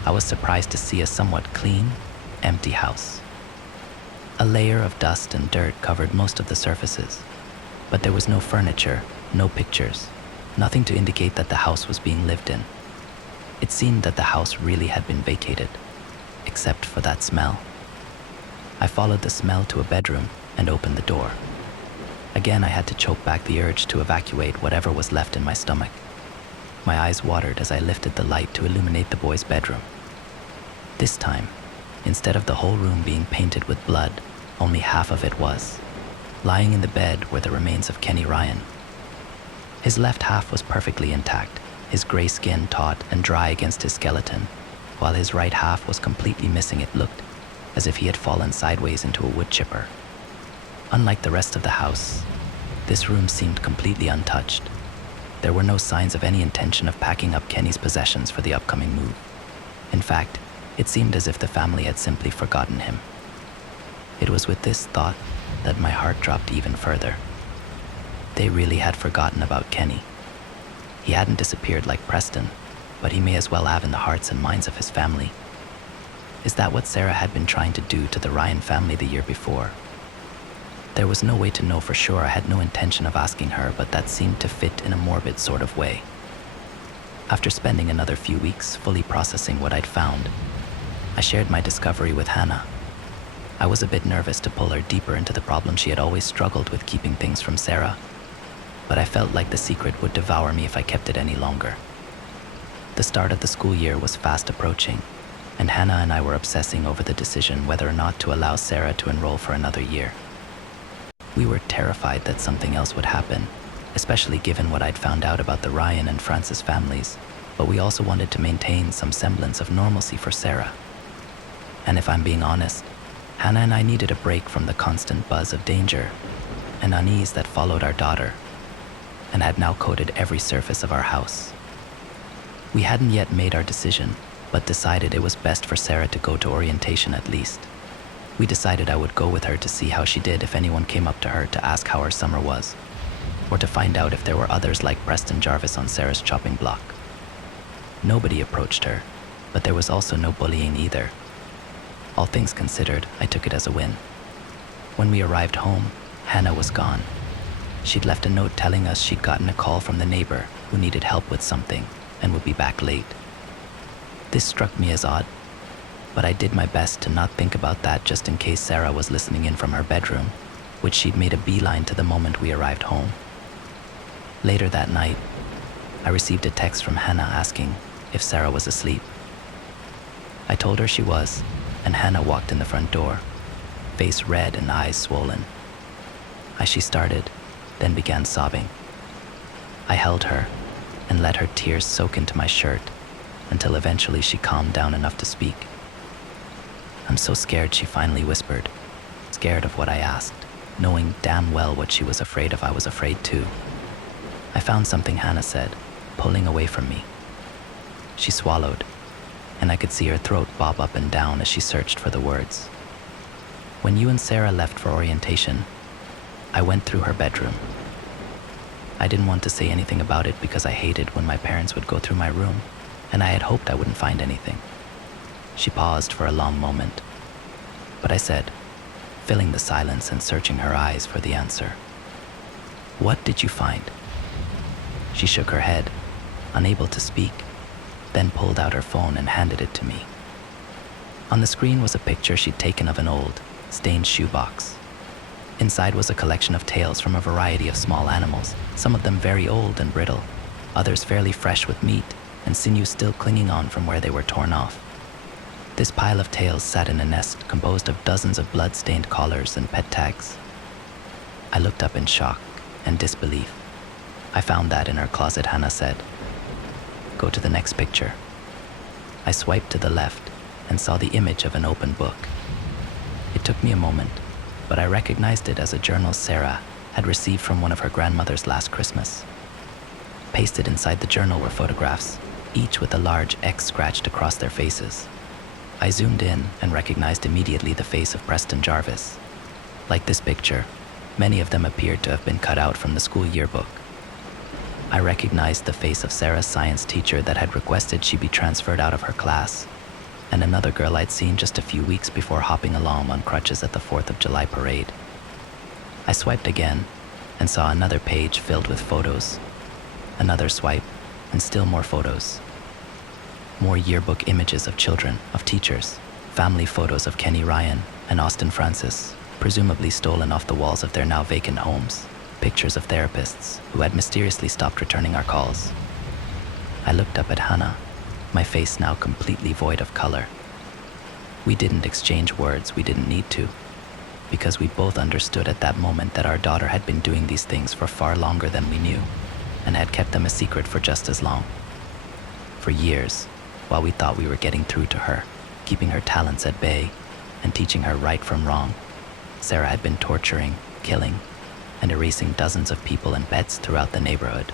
I was surprised to see a somewhat clean, empty house. A layer of dust and dirt covered most of the surfaces, but there was no furniture, no pictures, nothing to indicate that the house was being lived in. It seemed that the house really had been vacated, except for that smell. I followed the smell to a bedroom and opened the door. Again, I had to choke back the urge to evacuate whatever was left in my stomach. My eyes watered as I lifted the light to illuminate the boy's bedroom. This time, instead of the whole room being painted with blood, only half of it was. Lying in the bed were the remains of Kenny Ryan. His left half was perfectly intact, his gray skin taut and dry against his skeleton, while his right half was completely missing. It looked as if he had fallen sideways into a wood chipper. Unlike the rest of the house, this room seemed completely untouched. There were no signs of any intention of packing up Kenny's possessions for the upcoming move. In fact, it seemed as if the family had simply forgotten him. It was with this thought that my heart dropped even further. They really had forgotten about Kenny. He hadn't disappeared like Preston, but he may as well have in the hearts and minds of his family. Is that what Sarah had been trying to do to the Ryan family the year before? There was no way to know for sure. I had no intention of asking her, but that seemed to fit in a morbid sort of way. After spending another few weeks fully processing what I'd found, I shared my discovery with Hannah. I was a bit nervous to pull her deeper into the problem. She had always struggled with keeping things from Sarah, but I felt like the secret would devour me if I kept it any longer. The start of the school year was fast approaching, and Hannah and I were obsessing over the decision whether or not to allow Sarah to enroll for another year. We were terrified that something else would happen, especially given what I'd found out about the Ryan and Francis families, but we also wanted to maintain some semblance of normalcy for Sarah. And if I'm being honest, Hannah and I needed a break from the constant buzz of danger and unease that followed our daughter and had now coated every surface of our house. We hadn't yet made our decision, but decided it was best for Sarah to go to orientation at least. We decided I would go with her to see how she did if anyone came up to her to ask how her summer was, or to find out if there were others like Preston Jarvis on Sarah's chopping block. Nobody approached her, but there was also no bullying either. All things considered, I took it as a win. When we arrived home, Hannah was gone. She'd left a note telling us she'd gotten a call from the neighbor who needed help with something and would be back late. This struck me as odd, but I did my best to not think about that just in case Sarah was listening in from her bedroom, which she'd made a beeline to the moment we arrived home. Later that night, I received a text from Hannah asking if Sarah was asleep. I told her she was, and Hannah walked in the front door, face red and eyes swollen. As she started, then began sobbing. I held her and let her tears soak into my shirt until eventually she calmed down enough to speak. "I'm so scared," she finally whispered. Scared of what I asked, knowing damn well what she was afraid of. I was afraid too. "I found something," Hannah said, pulling away from me. She swallowed, and I could see her throat bob up and down as she searched for the words. "When you and Sarah left for orientation, I went through her bedroom. I didn't want to say anything about it because I hated when my parents would go through my room, and I had hoped I wouldn't find anything." She paused for a long moment, but I said, filling the silence and searching her eyes for the answer, "What did you find?" She shook her head, unable to speak, then pulled out her phone and handed it to me. On the screen was a picture she'd taken of an old, stained shoebox. Inside was a collection of tails from a variety of small animals, some of them very old and brittle, others fairly fresh with meat and sinew still clinging on from where they were torn off. This pile of tails sat in a nest composed of dozens of blood-stained collars and pet tags. I looked up in shock and disbelief. "I found that in her closet," Hannah said. "Go to the next picture." I swiped to the left and saw the image of an open book. It took me a moment, but I recognized it as a journal Sarah had received from one of her grandmothers last Christmas. Pasted inside the journal were photographs, each with a large X scratched across their faces. I zoomed in and recognized immediately the face of Preston Jarvis. Like this picture, many of them appeared to have been cut out from the school yearbook. I recognized the face of Sarah's science teacher that had requested she be transferred out of her class, and another girl I'd seen just a few weeks before hopping along on crutches at the 4th of July parade. I swiped again and saw another page filled with photos. Another swipe, and still more photos. More yearbook images of children, of teachers, family photos of Kenny Ryan and Austin Francis, presumably stolen off the walls of their now vacant homes, pictures of therapists who had mysteriously stopped returning our calls. I looked up at Hannah, my face now completely void of color. We didn't exchange words, we didn't need to, because we both understood at that moment that our daughter had been doing these things for far longer than we knew, and had kept them a secret for just as long. For years, while we thought we were getting through to her, keeping her talents at bay, and teaching her right from wrong, Sarah had been torturing, killing, and erasing dozens of people and pets throughout the neighborhood.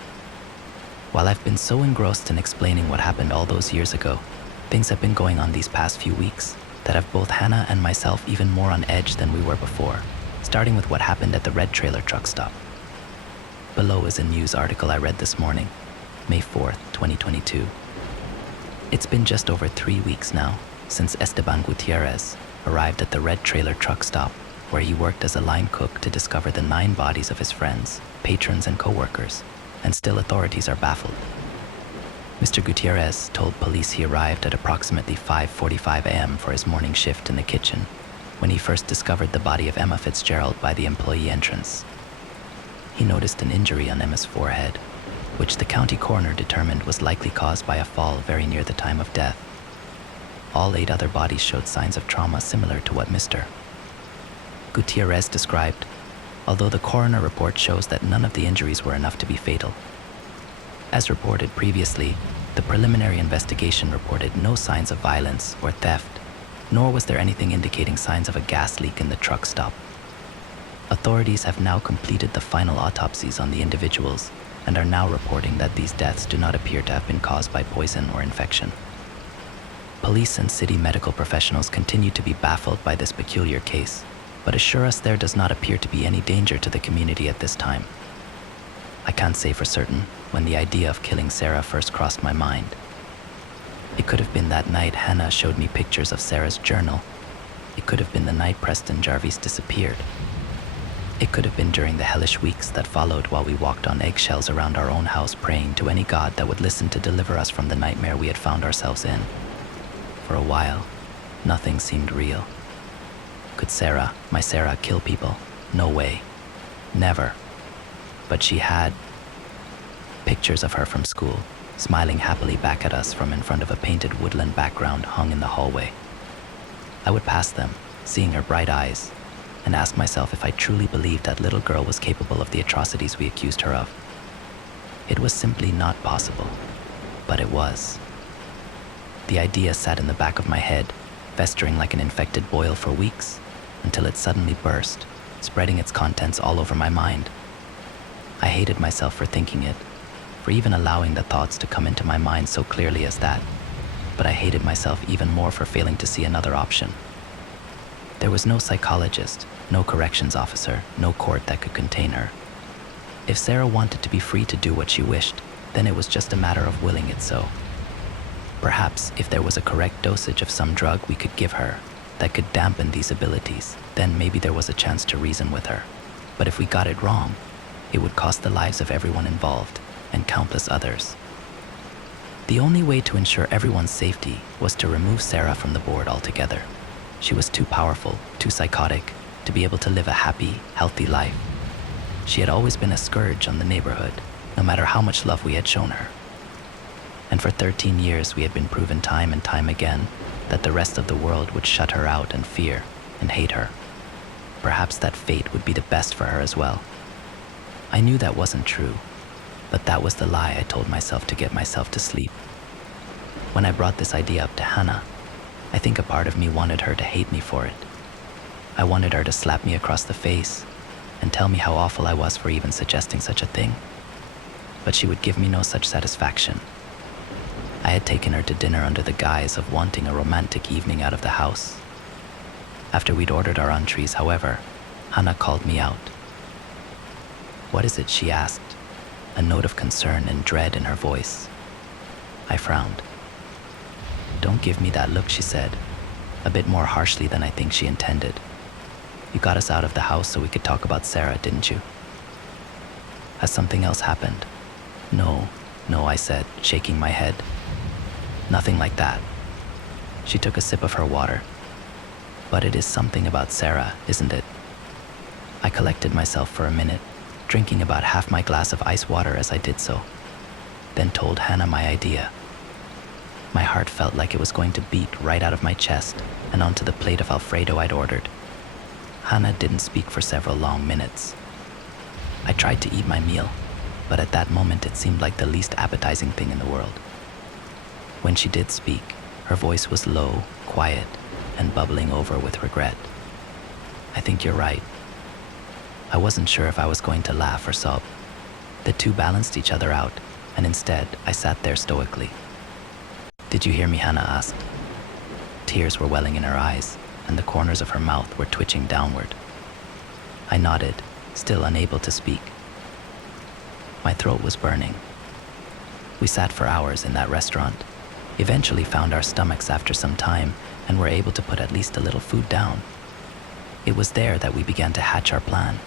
While I've been so engrossed in explaining what happened all those years ago, things have been going on these past few weeks that have both Hannah and myself even more on edge than we were before, starting with what happened at the red trailer truck stop. Below is a news article I read this morning, May 4th, 2022. It's been just over 3 weeks now since Esteban Gutierrez arrived at the red trailer truck stop, where he worked as a line cook to discover the 9 bodies of his friends, patrons, and co-workers, and still authorities are baffled. Mr. Gutierrez told police he arrived at approximately 5:45 a.m. for his morning shift in the kitchen, when he first discovered the body of Emma Fitzgerald by the employee entrance. He noticed an injury on Emma's forehead, which the county coroner determined was likely caused by a fall very near the time of death. All 8 other bodies showed signs of trauma similar to what Mr. Gutierrez described, although the coroner report shows that none of the injuries were enough to be fatal. As reported previously, the preliminary investigation reported no signs of violence or theft, nor was there anything indicating signs of a gas leak in the truck stop. Authorities have now completed the final autopsies on the individuals and are now reporting that these deaths do not appear to have been caused by poison or infection. Police and city medical professionals continue to be baffled by this peculiar case, but assure us there does not appear to be any danger to the community at this time. I can't say for certain when the idea of killing Sarah first crossed my mind. It could have been that night Hannah showed me pictures of Sarah's journal. It could have been the night Preston Jarvis disappeared. It could have been during the hellish weeks that followed while we walked on eggshells around our own house praying to any god that would listen to deliver us from the nightmare we had found ourselves in. For a while, nothing seemed real. Could Sarah, my Sarah, kill people? No way. Never. But she had. Pictures of her from school, smiling happily back at us from in front of a painted woodland background hung in the hallway. I would pass them, seeing her bright eyes, and ask myself if I truly believed that little girl was capable of the atrocities we accused her of. It was simply not possible, but it was. The idea sat in the back of my head, festering like an infected boil for weeks, until it suddenly burst, spreading its contents all over my mind. I hated myself for thinking it, for even allowing the thoughts to come into my mind so clearly as that, but I hated myself even more for failing to see another option. There was no psychologist, no corrections officer, no court that could contain her. If Sarah wanted to be free to do what she wished, then it was just a matter of willing it so. Perhaps if there was a correct dosage of some drug we could give her that could dampen these abilities, then maybe there was a chance to reason with her. But if we got it wrong, it would cost the lives of everyone involved and countless others. The only way to ensure everyone's safety was to remove Sarah from the board altogether. She was too powerful, too psychotic, to be able to live a happy, healthy life. She had always been a scourge on the neighborhood, no matter how much love we had shown her. And for 13 years we had been proven time and time again that the rest of the world would shut her out and fear and hate her. Perhaps that fate would be the best for her as well. I knew that wasn't true, but that was the lie I told myself to get myself to sleep. When I brought this idea up to Hannah, I think a part of me wanted her to hate me for it. I wanted her to slap me across the face and tell me how awful I was for even suggesting such a thing. But she would give me no such satisfaction. I had taken her to dinner under the guise of wanting a romantic evening out of the house. After we'd ordered our entrees, however, Hannah called me out. "What is it?" she asked, a note of concern and dread in her voice. I frowned. "Don't give me that look," she said, a bit more harshly than I think she intended. "You got us out of the house so we could talk about Sarah, didn't you? Has something else happened?" No, I said, shaking my head. "Nothing like that." She took a sip of her water. "But it is something about Sarah, isn't it?" I collected myself for a minute, drinking about half my glass of ice water as I did so. then told Hannah my idea. My heart felt like it was going to beat right out of my chest and onto the plate of Alfredo I'd ordered. Hannah didn't speak for several long minutes. I tried to eat my meal, but at that moment it seemed like the least appetizing thing in the world. When she did speak, her voice was low, quiet, and bubbling over with regret. "I think you're right." I wasn't sure if I was going to laugh or sob. The two balanced each other out, and instead I sat there stoically. "Did you hear me?" Hannah asked. Tears were welling in her eyes, and the corners of her mouth were twitching downward. I nodded, still unable to speak. My throat was burning. We sat for hours in that restaurant, eventually found our stomachs after some time, and were able to put at least a little food down. It was there that we began to hatch our plan.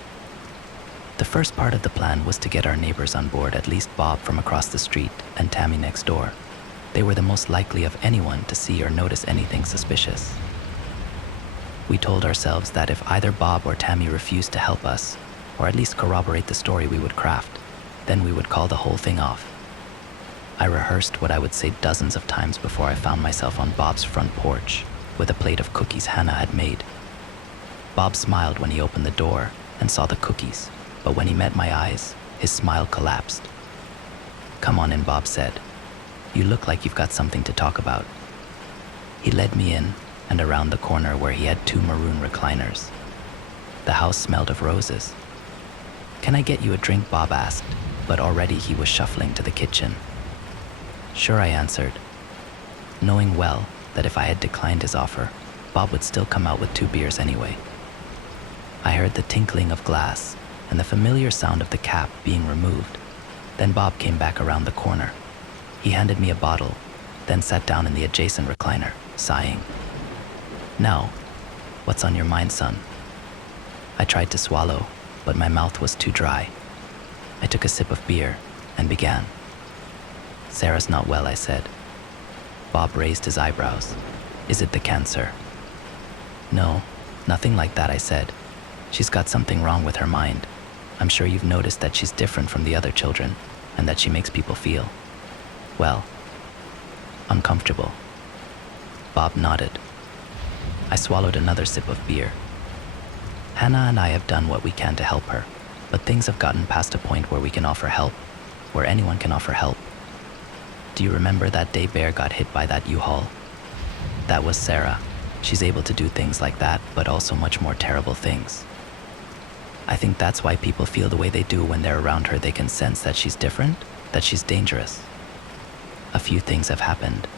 The first part of the plan was to get our neighbors on board, at least Bob from across the street and Tammy next door. They were the most likely of anyone to see or notice anything suspicious. We told ourselves that if either Bob or Tammy refused to help us, or at least corroborate the story we would craft, then we would call the whole thing off. I rehearsed what I would say dozens of times before I found myself on Bob's front porch with a plate of cookies Hannah had made. Bob smiled when he opened the door and saw the cookies, but when he met my eyes, his smile collapsed. "Come on in," Bob said. "You look like you've got something to talk about." He led me in and around the corner where he had 2 maroon recliners. The house smelled of roses. "Can I get you a drink?" Bob asked, but already he was shuffling to the kitchen. "Sure," I answered, knowing well that if I had declined his offer, Bob would still come out with 2 beers anyway. I heard the tinkling of glass and the familiar sound of the cap being removed. Then Bob came back around the corner. He handed me a bottle, then sat down in the adjacent recliner, sighing. "Now, what's on your mind, son?" I tried to swallow, but my mouth was too dry. I took a sip of beer and began. "Sarah's not well," I said. Bob raised his eyebrows. "Is it the cancer?" "No, nothing like that," I said. "She's got something wrong with her mind. I'm sure you've noticed that she's different from the other children and that she makes people feel, well, uncomfortable." Bob nodded. I swallowed another sip of beer. "Hannah and I have done what we can to help her, but things have gotten past a point where we can offer help, where anyone can offer help. Do you remember that day Bear got hit by that U-Haul? That was Sarah. She's able to do things like that, but also much more terrible things. I think that's why people feel the way they do when they're around her. They can sense that she's different, that she's dangerous. A few things have happened.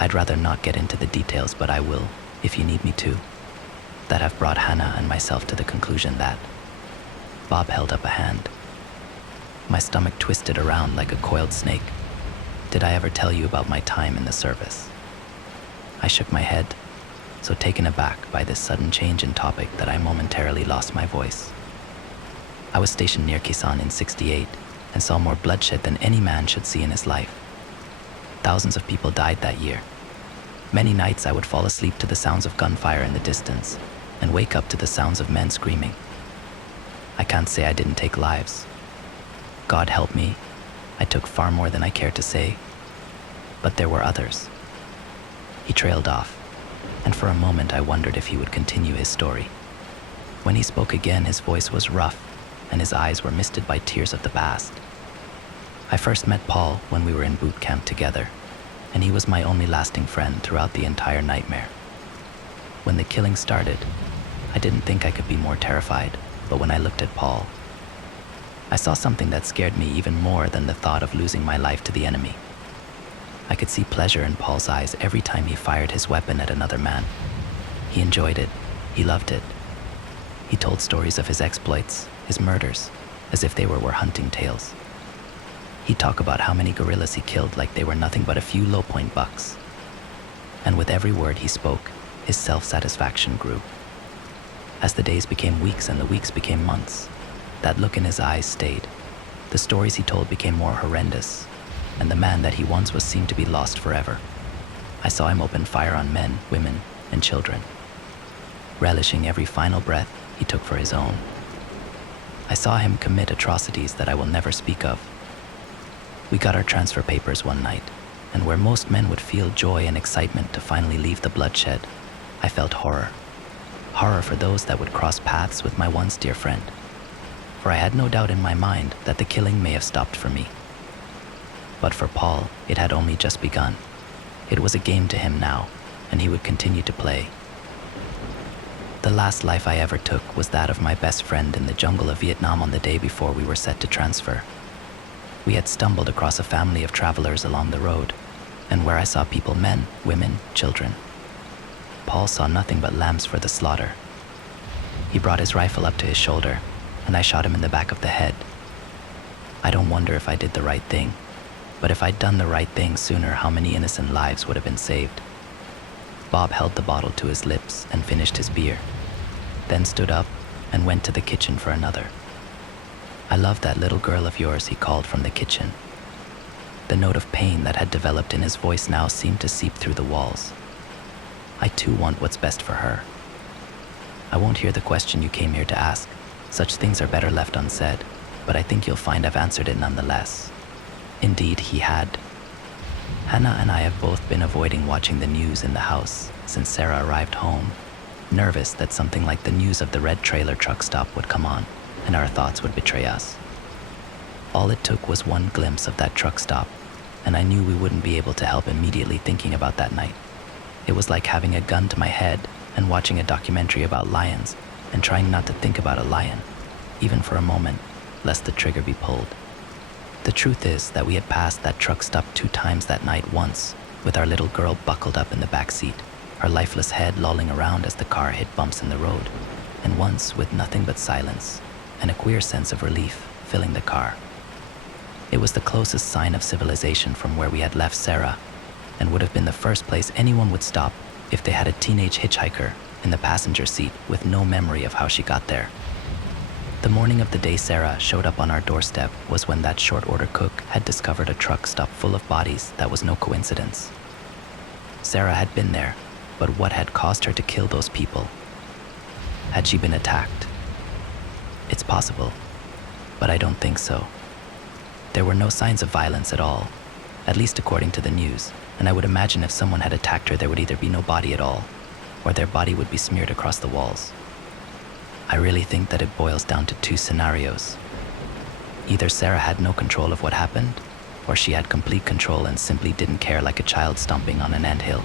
I'd rather not get into the details, but I will, if you need me to, that have brought Hannah and myself to the conclusion that..." Bob held up a hand. My stomach twisted around like a coiled snake. "Did I ever tell you about my time in the service?" I shook my head, so taken aback by this sudden change in topic that I momentarily lost my voice. I was stationed near Kisan in '68 and saw more bloodshed than any man should see in his life. Thousands of people died that year. Many nights I would fall asleep to the sounds of gunfire in the distance and wake up to the sounds of men screaming. I can't say I didn't take lives. God help me, I took far more than I care to say. But there were others. He trailed off, and for a moment I wondered if he would continue his story. When he spoke again, his voice was rough, and his eyes were misted by tears of the past. I first met Paul when we were in boot camp together, and he was my only lasting friend throughout the entire nightmare. When the killing started, I didn't think I could be more terrified, but when I looked at Paul, I saw something that scared me even more than the thought of losing my life to the enemy. I could see pleasure in Paul's eyes every time he fired his weapon at another man. He enjoyed it. He loved it. He told stories of his exploits, his murders, as if they were hunting tales. He'd talk about how many gorillas he killed like they were nothing but a few low-point bucks. And with every word he spoke, his self-satisfaction grew. As the days became weeks and the weeks became months, that look in his eyes stayed. The stories he told became more horrendous, and the man that he once was seemed to be lost forever. I saw him open fire on men, women, and children, relishing every final breath he took for his own. I saw him commit atrocities that I will never speak of. We got our transfer papers one night, and where most men would feel joy and excitement to finally leave the bloodshed, I felt horror. Horror for those that would cross paths with my once dear friend. For I had no doubt in my mind that the killing may have stopped for me. But for Paul, it had only just begun. It was a game to him now, and he would continue to play. The last life I ever took was that of my best friend in the jungle of Vietnam on the day before we were set to transfer. We had stumbled across a family of travelers along the road, and where I saw people, men, women, children. Paul saw nothing but lambs for the slaughter. He brought his rifle up to his shoulder, and I shot him in the back of the head. I don't wonder if I did the right thing, but if I'd done the right thing sooner, how many innocent lives would have been saved? Bob held the bottle to his lips and finished his beer, then stood up and went to the kitchen for another. "I love that little girl of yours," he called from the kitchen. The note of pain that had developed in his voice now seemed to seep through the walls. "I too want what's best for her. I won't hear the question you came here to ask. Such things are better left unsaid, but I think you'll find I've answered it nonetheless." Indeed, he had. Hannah and I have both been avoiding watching the news in the house since Sarah arrived home, nervous that something like the news of the red trailer truck stop would come on, and our thoughts would betray us. All it took was one glimpse of that truck stop, and I knew we wouldn't be able to help immediately thinking about that night. It was like having a gun to my head and watching a documentary about lions and trying not to think about a lion, even for a moment, lest the trigger be pulled. The truth is that we had passed that truck stop 2 times that night, once with our little girl buckled up in the back seat, her lifeless head lolling around as the car hit bumps in the road, and once with nothing but silence and a queer sense of relief filling the car. It was the closest sign of civilization from where we had left Sarah, and would have been the first place anyone would stop if they had a teenage hitchhiker in the passenger seat with no memory of how she got there. The morning of the day Sarah showed up on our doorstep was when that short order cook had discovered a truck stop full of bodies that was no coincidence. Sarah had been there, but what had caused her to kill those people? Had she been attacked? It's possible, but I don't think so. There were no signs of violence at all, at least according to the news, and I would imagine if someone had attacked her, there would either be no body at all, or their body would be smeared across the walls. I really think that it boils down to 2 scenarios. Either Sarah had no control of what happened, or she had complete control and simply didn't care, like a child stomping on an anthill.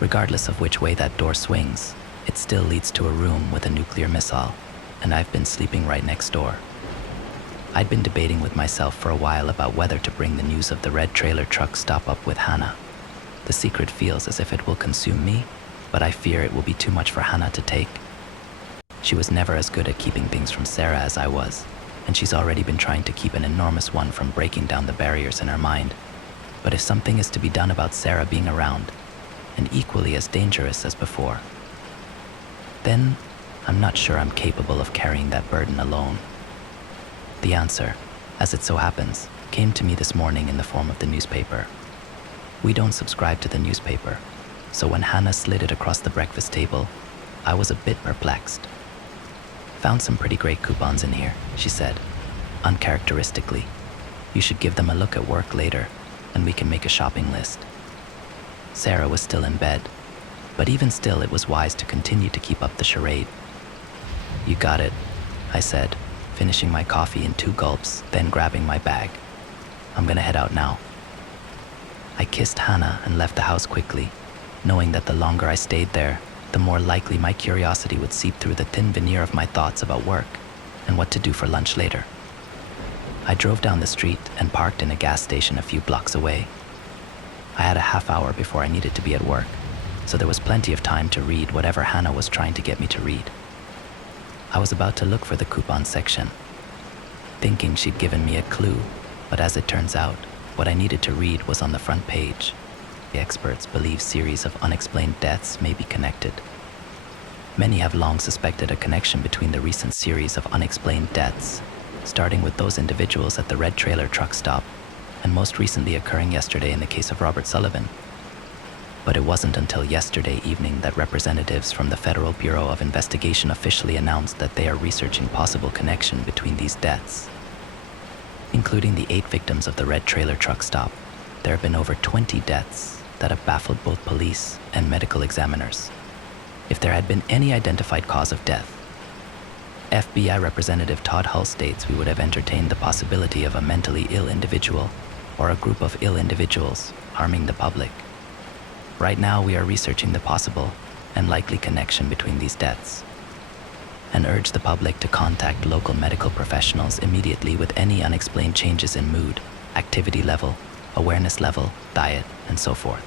Regardless of which way that door swings, it still leads to a room with a nuclear missile, and I've been sleeping right next door. I'd been debating with myself for a while about whether to bring the news of the red trailer truck stop up with Hannah. The secret feels as if it will consume me, but I fear it will be too much for Hannah to take. She was never as good at keeping things from Sarah as I was, and she's already been trying to keep an enormous one from breaking down the barriers in her mind. But if something is to be done about Sarah being around, and equally as dangerous as before, then I'm not sure I'm capable of carrying that burden alone. The answer, as it so happens, came to me this morning in the form of the newspaper. We don't subscribe to the newspaper, so when Hannah slid it across the breakfast table, I was a bit perplexed. "Found some pretty great coupons in here," she said, uncharacteristically. "You should give them a look at work later, and we can make a shopping list." Sarah was still in bed, but even still it was wise to continue to keep up the charade. "You got it," I said, finishing my coffee in 2 gulps, then grabbing my bag. "I'm gonna head out now." I kissed Hannah and left the house quickly, knowing that the longer I stayed there, the more likely my curiosity would seep through the thin veneer of my thoughts about work and what to do for lunch later. I drove down the street and parked in a gas station a few blocks away. I had a half hour before I needed to be at work, so there was plenty of time to read whatever Hannah was trying to get me to read. I was about to look for the coupon section, thinking she'd given me a clue, but as it turns out, what I needed to read was on the front page. The experts believe series of unexplained deaths may be connected. Many have long suspected a connection between the recent series of unexplained deaths, starting with those individuals at the red trailer truck stop, and most recently occurring yesterday in the case of Robert Sullivan. But it wasn't until yesterday evening that representatives from the Federal Bureau of Investigation officially announced that they are researching possible connection between these deaths. Including the 8 victims of the red trailer truck stop, there have been over 20 deaths that have baffled both police and medical examiners. If there had been any identified cause of death, FBI Representative Todd Hull states we would have entertained the possibility of a mentally ill individual or a group of ill individuals harming the public. Right now, we are researching the possible and likely connection between these deaths and urge the public to contact local medical professionals immediately with any unexplained changes in mood, activity level, awareness level, diet, and so forth.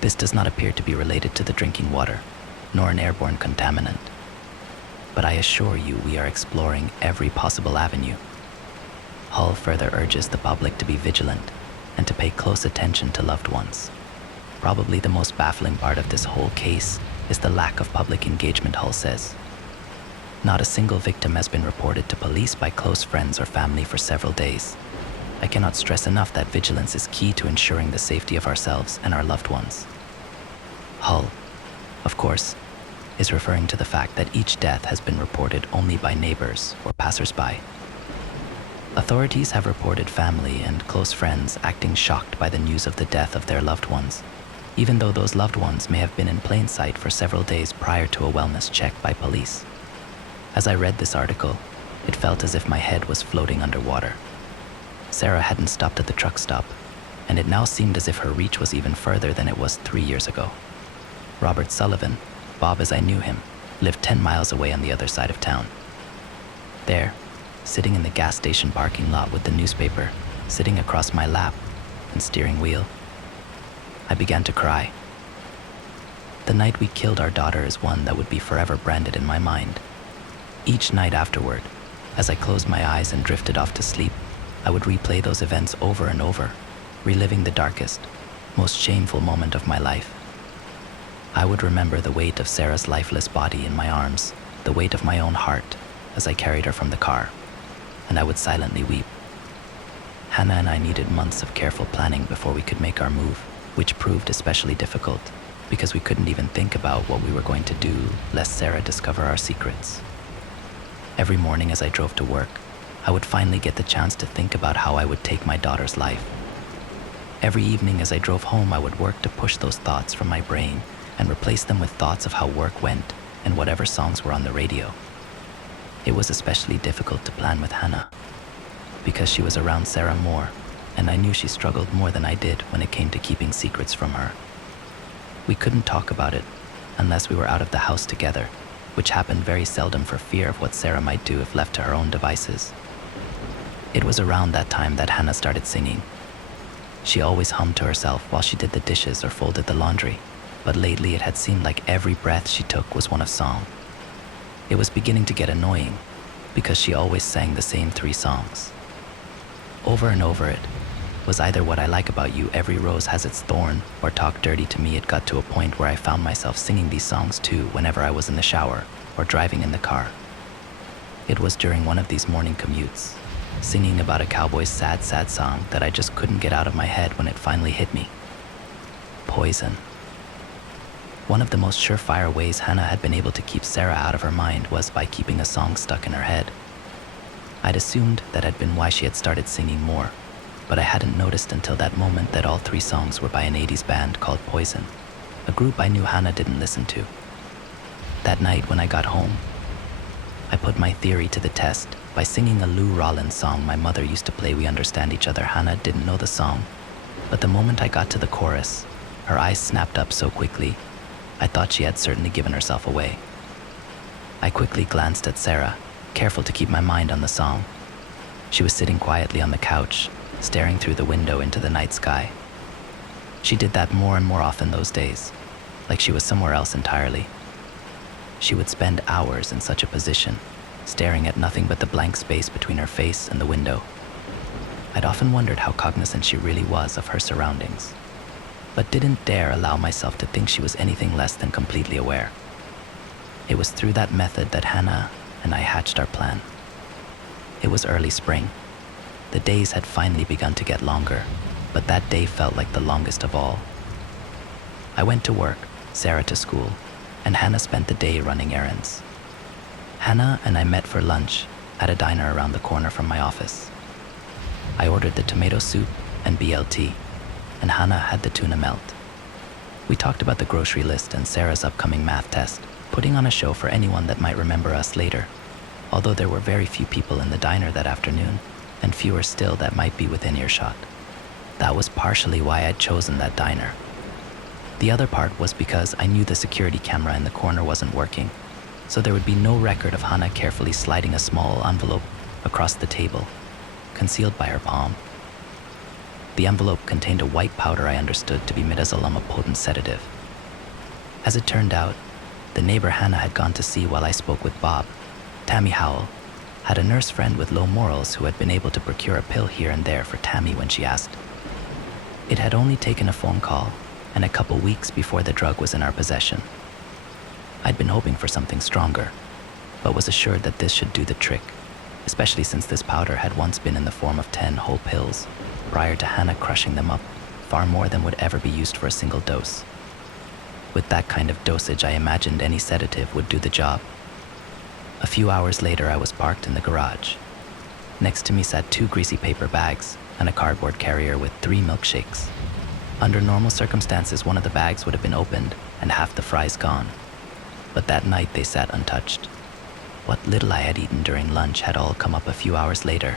This does not appear to be related to the drinking water, nor an airborne contaminant. But I assure you we are exploring every possible avenue. Hull further urges the public to be vigilant and to pay close attention to loved ones. Probably the most baffling part of this whole case is the lack of public engagement, Hull says. Not a single victim has been reported to police by close friends or family for several days. I cannot stress enough that vigilance is key to ensuring the safety of ourselves and our loved ones. Hull, of course, is referring to the fact that each death has been reported only by neighbors or passersby. Authorities have reported family and close friends acting shocked by the news of the death of their loved ones, even though those loved ones may have been in plain sight for several days prior to a wellness check by police. As I read this article, it felt as if my head was floating underwater. Sarah hadn't stopped at the truck stop, and it now seemed as if her reach was even further than it was 3 years ago. Robert Sullivan, Bob as I knew him, lived 10 miles away on the other side of town. There, sitting in the gas station parking lot with the newspaper sitting across my lap and steering wheel, I began to cry. The night we killed our daughter is one that would be forever branded in my mind. Each night afterward, as I closed my eyes and drifted off to sleep, I would replay those events over and over, reliving the darkest, most shameful moment of my life. I would remember the weight of Sarah's lifeless body in my arms, the weight of my own heart as I carried her from the car, and I would silently weep. Hannah and I needed months of careful planning before we could make our move, which proved especially difficult because we couldn't even think about what we were going to do lest Sarah discover our secrets. Every morning as I drove to work, I would finally get the chance to think about how I would take my daughter's life. Every evening as I drove home, I would work to push those thoughts from my brain and replace them with thoughts of how work went and whatever songs were on the radio. It was especially difficult to plan with Hannah because she was around Sarah more, and I knew she struggled more than I did when it came to keeping secrets from her. We couldn't talk about it unless we were out of the house together, which happened very seldom for fear of what Sarah might do if left to her own devices. It was around that time that Hannah started singing. She always hummed to herself while she did the dishes or folded the laundry, but lately it had seemed like every breath she took was one of song. It was beginning to get annoying because she always sang the same 3 songs. Over and over it was either What I Like About You, Every Rose Has Its Thorn, or Talk Dirty to Me. It got to a point where I found myself singing these songs too whenever I was in the shower or driving in the car. It was during one of these morning commutes, singing about a cowboy's sad, sad song that I just couldn't get out of my head when it finally hit me. Poison. One of the most surefire ways Hannah had been able to keep Sarah out of her mind was by keeping a song stuck in her head. I'd assumed that had been why she had started singing more, but I hadn't noticed until that moment that all 3 songs were by an 80s band called Poison, a group I knew Hannah didn't listen to. That night when I got home, I put my theory to the test by singing a Lou Rawlins song my mother used to play. We Understand Each Other. Hannah didn't know the song, but the moment I got to the chorus, her eyes snapped up so quickly, I thought she had certainly given herself away. I quickly glanced at Sarah, careful to keep my mind on the song. She was sitting quietly on the couch, staring through the window into the night sky. She did that more and more often those days, like she was somewhere else entirely. She would spend hours in such a position, staring at nothing but the blank space between her face and the window. I'd often wondered how cognizant she really was of her surroundings, but didn't dare allow myself to think she was anything less than completely aware. It was through that method that Hannah and I hatched our plan. It was early spring. The days had finally begun to get longer, but that day felt like the longest of all. I went to work, Sarah to school, and Hannah spent the day running errands. Hannah and I met for lunch at a diner around the corner from my office. I ordered the tomato soup and BLT, and Hannah had the tuna melt. We talked about the grocery list and Sarah's upcoming math test, putting on a show for anyone that might remember us later, although there were very few people in the diner that afternoon, and fewer still that might be within earshot. That was partially why I'd chosen that diner. The other part was because I knew the security camera in the corner wasn't working, so there would be no record of Hannah carefully sliding a small envelope across the table, concealed by her palm. The envelope contained a white powder I understood to be midazolam, a potent sedative. As it turned out, the neighbor Hannah had gone to see while I spoke with Bob, Tammy Howell, had a nurse friend with low morals who had been able to procure a pill here and there for Tammy when she asked. It had only taken a phone call and a couple weeks before the drug was in our possession. I'd been hoping for something stronger, but was assured that this should do the trick, especially since this powder had once been in the form of 10 whole pills, prior to Hannah crushing them up, far more than would ever be used for a single dose. With that kind of dosage, I imagined any sedative would do the job. A few hours later, I was parked in the garage. Next to me sat 2 greasy paper bags and a cardboard carrier with 3 milkshakes. Under normal circumstances, one of the bags would have been opened and half the fries gone. But that night they sat untouched. What little I had eaten during lunch had all come up a few hours later,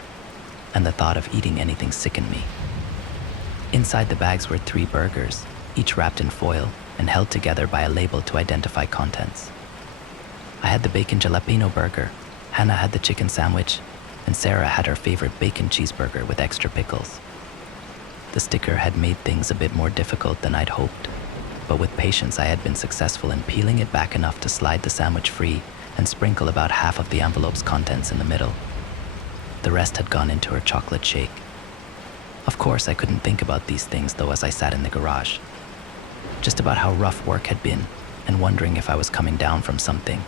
and the thought of eating anything sickened me. Inside the bags were 3 burgers, each wrapped in foil and held together by a label to identify contents. I had the bacon jalapeno burger, Hannah had the chicken sandwich, and Sarah had her favorite bacon cheeseburger with extra pickles. The sticker had made things a bit more difficult than I'd hoped, but with patience I had been successful in peeling it back enough to slide the sandwich free and sprinkle about half of the envelope's contents in the middle. The rest had gone into her chocolate shake. Of course, I couldn't think about these things though as I sat in the garage. Just about how rough work had been, and wondering if I was coming down from something,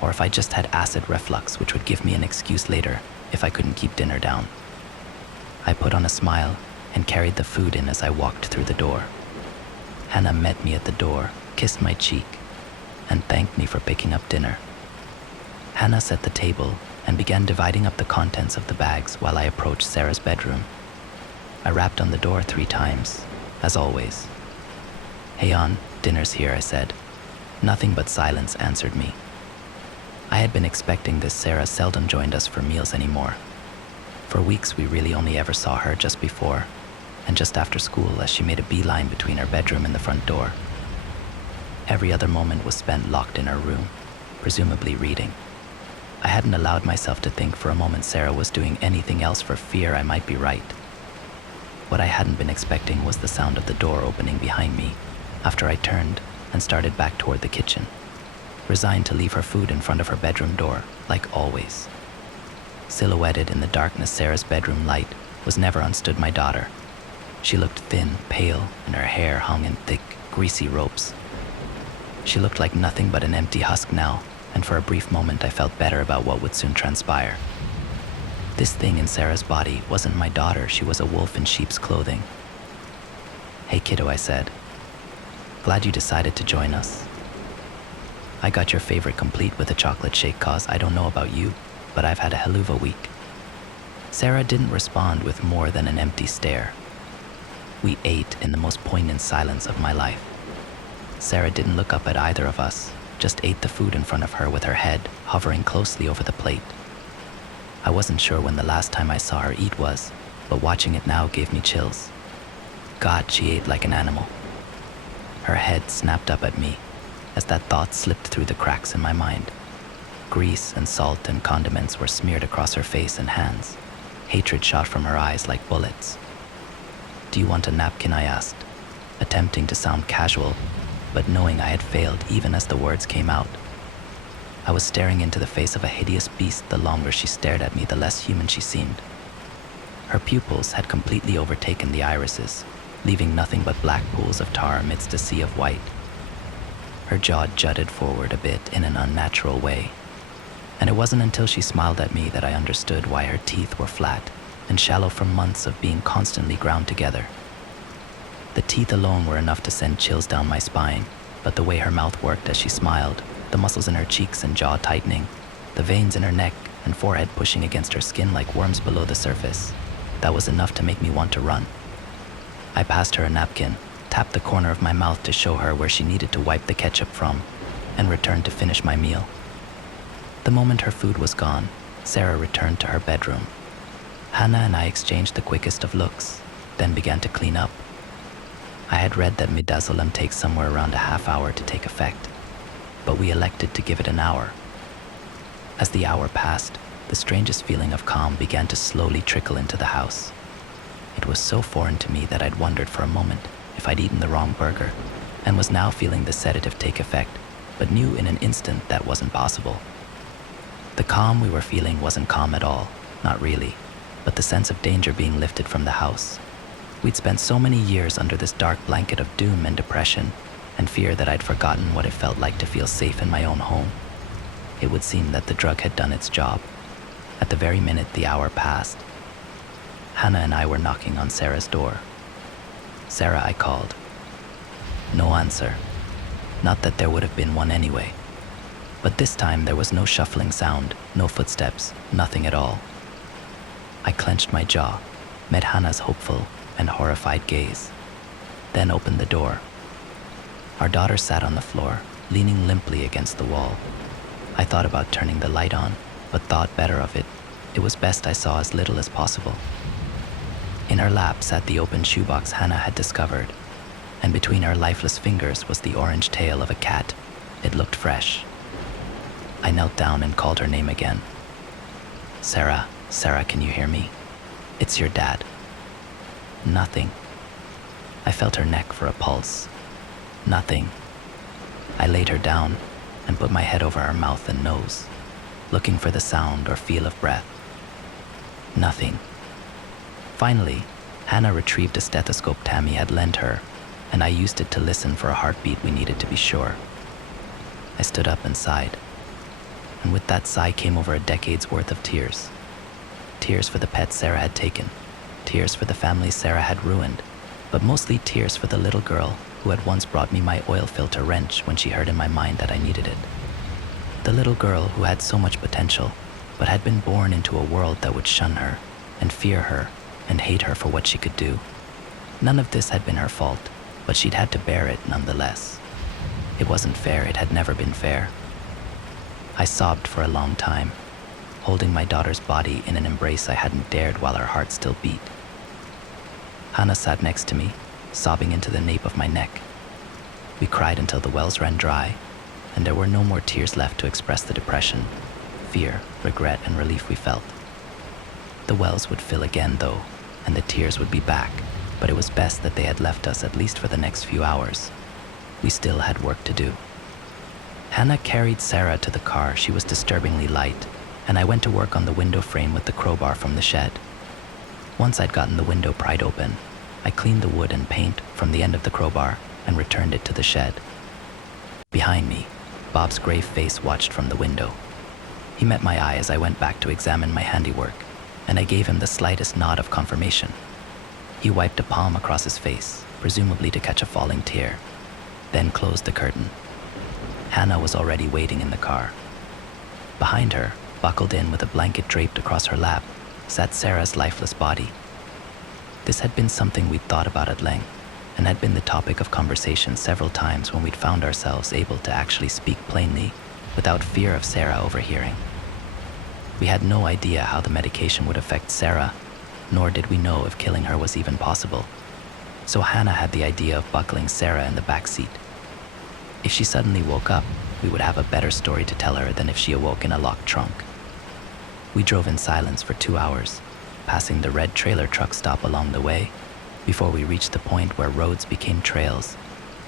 or if I just had acid reflux, which would give me an excuse later if I couldn't keep dinner down. I put on a smile and carried the food in as I walked through the door. Hannah met me at the door, kissed my cheek, and thanked me for picking up dinner. Hannah set the table and began dividing up the contents of the bags while I approached Sarah's bedroom. I rapped on the door 3 times, as always. "Hey On, dinner's here," I said. Nothing but silence answered me. I had been expecting this. Sarah seldom joined us for meals anymore. For weeks we really only ever saw her just before and just after school as she made a beeline between her bedroom and the front door. Every other moment was spent locked in her room, presumably reading. I hadn't allowed myself to think for a moment Sarah was doing anything else for fear I might be right. What I hadn't been expecting was the sound of the door opening behind me after I turned and started back toward the kitchen, resigned to leave her food in front of her bedroom door, like always. Silhouetted in the darkness, Sarah's bedroom light was never unstood my daughter. She looked thin, pale, and her hair hung in thick, greasy ropes. She looked like nothing but an empty husk now, and for a brief moment I felt better about what would soon transpire. This thing in Sarah's body wasn't my daughter, she was a wolf in sheep's clothing. "Hey kiddo," I said. "Glad you decided to join us. I got your favorite complete with a chocolate shake cause I don't know about you, but I've had a hell of a week." Sarah didn't respond with more than an empty stare. We ate in the most poignant silence of my life. Sarah didn't look up at either of us, just ate the food in front of her with her head hovering closely over the plate. I wasn't sure when the last time I saw her eat was, but watching it now gave me chills. God, she ate like an animal. Her head snapped up at me as that thought slipped through the cracks in my mind. Grease and salt and condiments were smeared across her face and hands. Hatred shot from her eyes like bullets. "Do you want a napkin?" I asked, attempting to sound casual, but knowing I had failed even as the words came out. I was staring into the face of a hideous beast. The longer she stared at me, the less human she seemed. Her pupils had completely overtaken the irises, leaving nothing but black pools of tar amidst a sea of white. Her jaw jutted forward a bit in an unnatural way, and it wasn't until she smiled at me that I understood why her teeth were flat and shallow from months of being constantly ground together. The teeth alone were enough to send chills down my spine, but the way her mouth worked as she smiled, the muscles in her cheeks and jaw tightening, the veins in her neck and forehead pushing against her skin like worms below the surface, that was enough to make me want to run. I passed her a napkin, tapped the corner of my mouth to show her where she needed to wipe the ketchup from, and returned to finish my meal. The moment her food was gone, Sarah returned to her bedroom. Hannah and I exchanged the quickest of looks, then began to clean up. I had read that midazolam takes somewhere around a half hour to take effect, but we elected to give it an hour. As the hour passed, the strangest feeling of calm began to slowly trickle into the house. It was so foreign to me that I'd wondered for a moment if I'd eaten the wrong burger, and was now feeling the sedative take effect, but knew in an instant that wasn't possible. The calm we were feeling wasn't calm at all, not really, but the sense of danger being lifted from the house. We'd spent so many years under this dark blanket of doom and depression and fear that I'd forgotten what it felt like to feel safe in my own home. It would seem that the drug had done its job. At the very minute the hour passed, Hannah and I were knocking on Sarah's door. "Sarah," I called. No answer. Not that there would have been one anyway. But this time there was no shuffling sound, no footsteps, nothing at all. I clenched my jaw, met Hannah's hopeful and horrified gaze, then opened the door. Our daughter sat on the floor, leaning limply against the wall. I thought about turning the light on, but thought better of it. It was best I saw as little as possible. In her lap sat the open shoebox Hannah had discovered, and between her lifeless fingers was the orange tail of a cat. It looked fresh. I knelt down and called her name again. "Sarah, Sarah, can you hear me? It's your dad." Nothing. I felt her neck for a pulse. Nothing. I laid her down and put my head over her mouth and nose, looking for the sound or feel of breath. Nothing. Finally, Hannah retrieved a stethoscope Tammy had lent her, and I used it to listen for a heartbeat we needed to be sure. I stood up and sighed, and with that sigh came over a decade's worth of tears. Tears for the pet Sarah had taken, tears for the family Sarah had ruined, but mostly tears for the little girl who had once brought me my oil filter wrench when she heard in my mind that I needed it. The little girl who had so much potential, but had been born into a world that would shun her, and fear her, and hate her for what she could do. None of this had been her fault, but she'd had to bear it nonetheless. It wasn't fair, it had never been fair. I sobbed for a long time, holding my daughter's body in an embrace I hadn't dared while her heart still beat. Hannah sat next to me, sobbing into the nape of my neck. We cried until the wells ran dry, and there were no more tears left to express the depression, fear, regret, and relief we felt. The wells would fill again, though, and the tears would be back, but it was best that they had left us at least for the next few hours. We still had work to do. Hannah carried Sarah to the car. She was disturbingly light, and I went to work on the window frame with the crowbar from the shed. Once I'd gotten the window pried open, I cleaned the wood and paint from the end of the crowbar and returned it to the shed. Behind me, Bob's grave face watched from the window. He met my eye as I went back to examine my handiwork, and I gave him the slightest nod of confirmation. He wiped a palm across his face, presumably to catch a falling tear, then closed the curtain. Hannah was already waiting in the car. Behind her, buckled in with a blanket draped across her lap, sat Sarah's lifeless body. This had been something we'd thought about at length, and had been the topic of conversation several times when we'd found ourselves able to actually speak plainly, without fear of Sarah overhearing. We had no idea how the medication would affect Sarah, nor did we know if killing her was even possible. So Hannah had the idea of buckling Sarah in the back seat. If she suddenly woke up, we would have a better story to tell her than if she awoke in a locked trunk. We drove in silence for 2 hours, passing the red trailer truck stop along the way, before we reached the point where roads became trails,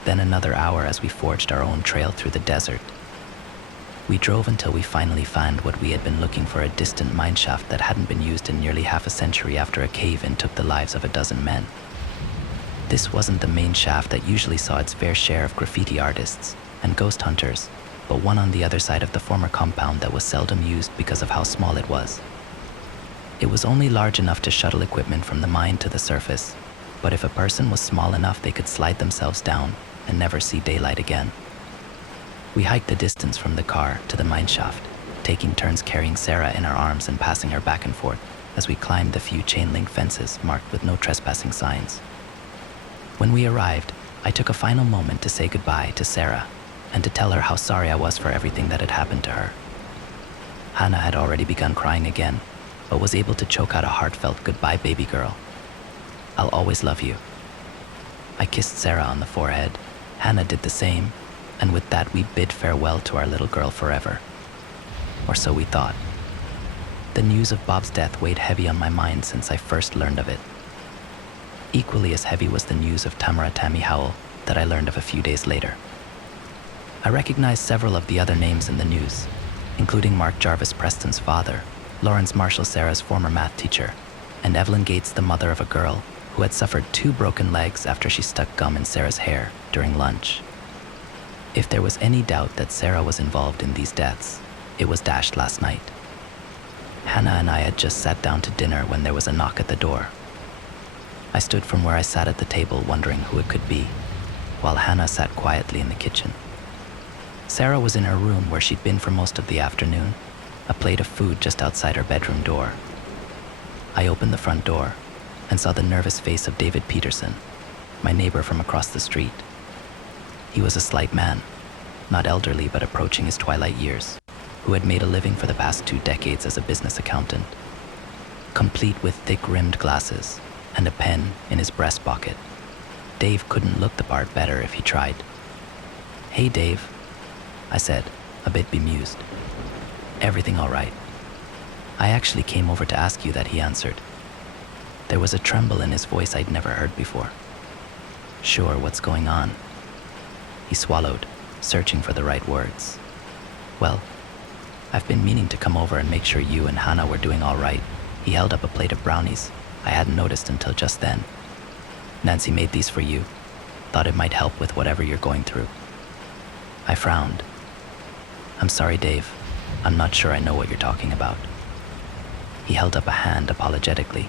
then another hour as we forged our own trail through the desert. We drove until we finally found what we had been looking for, a distant mineshaft that hadn't been used in nearly half a century after a cave-in took the lives of a dozen men. This wasn't the main shaft that usually saw its fair share of graffiti artists and ghost hunters, but one on the other side of the former compound that was seldom used because of how small it was. It was only large enough to shuttle equipment from the mine to the surface, but if a person was small enough they could slide themselves down and never see daylight again. We hiked the distance from the car to the mineshaft, taking turns carrying Sarah in our arms and passing her back and forth, as we climbed the few chain-link fences marked with no trespassing signs. When we arrived, I took a final moment to say goodbye to Sarah and to tell her how sorry I was for everything that had happened to her. Hannah had already begun crying again, but was able to choke out a heartfelt goodbye, baby girl. I'll always love you. I kissed Sarah on the forehead. Hannah did the same, and with that we bid farewell to our little girl forever. Or so we thought. The news of Bob's death weighed heavy on my mind since I first learned of it. Equally as heavy was the news of Tamara Tammy Howell that I learned of a few days later. I recognized several of the other names in the news, including Mark Jarvis Preston's father, Lawrence Marshall Sarah's former math teacher, and Evelyn Gates, the mother of a girl who had suffered 2 broken legs after she stuck gum in Sarah's hair during lunch. If there was any doubt that Sarah was involved in these deaths, it was dashed last night. Hannah and I had just sat down to dinner when there was a knock at the door. I stood from where I sat at the table wondering who it could be, while Hannah sat quietly in the kitchen. Sarah was in her room where she'd been for most of the afternoon, a plate of food just outside her bedroom door. I opened the front door and saw the nervous face of David Peterson, my neighbor from across the street. He was a slight man, not elderly but approaching his twilight years, who had made a living for the past 2 decades as a business accountant. Complete with thick-rimmed glasses and a pen in his breast pocket, Dave couldn't look the part better if he tried. "Hey, Dave," I said, a bit bemused. "Everything all right?" "I actually came over to ask you that," he answered. There was a tremble in his voice I'd never heard before. "Sure, what's going on?" He swallowed, searching for the right words. "Well, I've been meaning to come over and make sure you and Hannah were doing all right." He held up a plate of brownies I hadn't noticed until just then. "Nancy made these for you. Thought it might help with whatever you're going through." I frowned. "I'm sorry, Dave. I'm not sure I know what you're talking about." He held up a hand apologetically.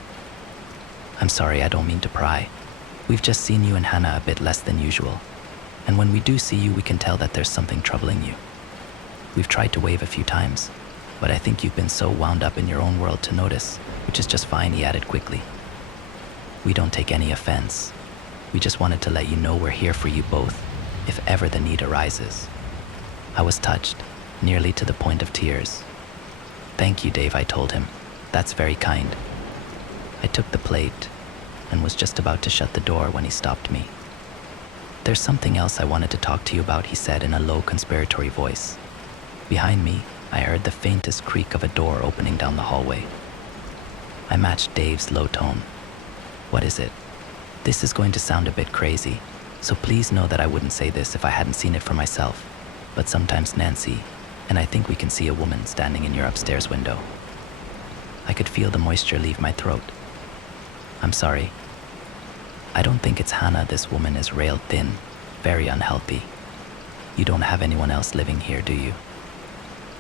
"I'm sorry, I don't mean to pry. We've just seen you and Hannah a bit less than usual. And when we do see you, we can tell that there's something troubling you. We've tried to wave a few times, but I think you've been so wound up in your own world to notice, which is just fine," he added quickly. "We don't take any offense. We just wanted to let you know we're here for you both, if ever the need arises." I was touched, nearly to the point of tears. "Thank you, Dave," I told him. "That's very kind." I took the plate and was just about to shut the door when he stopped me. "There's something else I wanted to talk to you about," he said in a low, conspiratory voice. Behind me, I heard the faintest creak of a door opening down the hallway. I matched Dave's low tone. "What is it? This is going to sound a bit crazy, so please know that I wouldn't say this if I hadn't seen it for myself, but sometimes Nancy and I think we can see a woman standing in your upstairs window." I could feel the moisture leave my throat. "I'm sorry. I don't think it's Hannah. This woman is rail thin, very unhealthy. You don't have anyone else living here, do you?"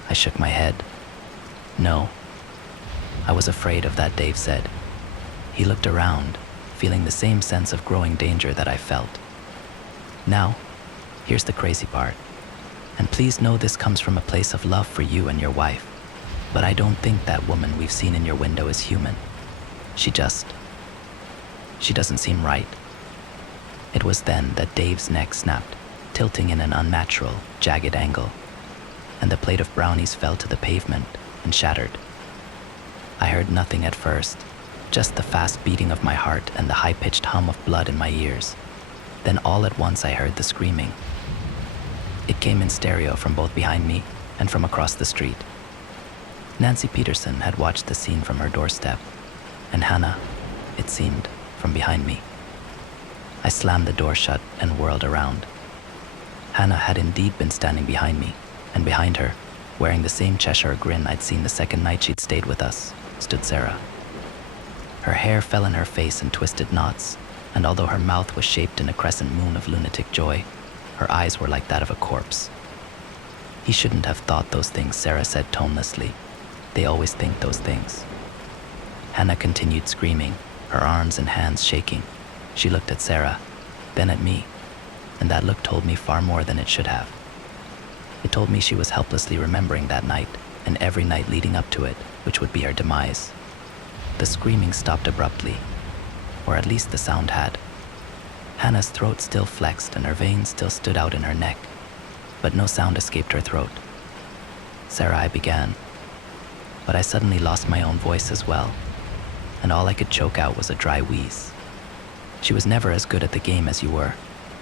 I shook my head. "No." "I was afraid of that," Dave said. He looked around, feeling the same sense of growing danger that I felt. "Now, here's the crazy part. And please know this comes from a place of love for you and your wife. But I don't think that woman we've seen in your window is human. She doesn't seem right." It was then that Dave's neck snapped, tilting in an unnatural, jagged angle, and the plate of brownies fell to the pavement and shattered. I heard nothing at first, just the fast beating of my heart and the high-pitched hum of blood in my ears. Then all at once I heard the screaming. It came in stereo from both behind me and from across the street. Nancy Peterson had watched the scene from her doorstep, and Hannah, it seemed, from behind me. I slammed the door shut and whirled around. Hannah had indeed been standing behind me, and behind her, wearing the same Cheshire grin I'd seen the second night she'd stayed with us, stood Sarah. Her hair fell in her face in twisted knots, and although her mouth was shaped in a crescent moon of lunatic joy, her eyes were like that of a corpse. "He shouldn't have thought those things," Sarah said tonelessly. "They always think those things." Hannah continued screaming, her arms and hands shaking. She looked at Sarah, then at me, and that look told me far more than it should have. It told me she was helplessly remembering that night and every night leading up to it, which would be her demise. The screaming stopped abruptly, or at least the sound had. Hannah's throat still flexed and her veins still stood out in her neck, but no sound escaped her throat. "Sarah," I began, but I suddenly lost my own voice as well, and all I could choke out was a dry wheeze. "She was never as good at the game as you were,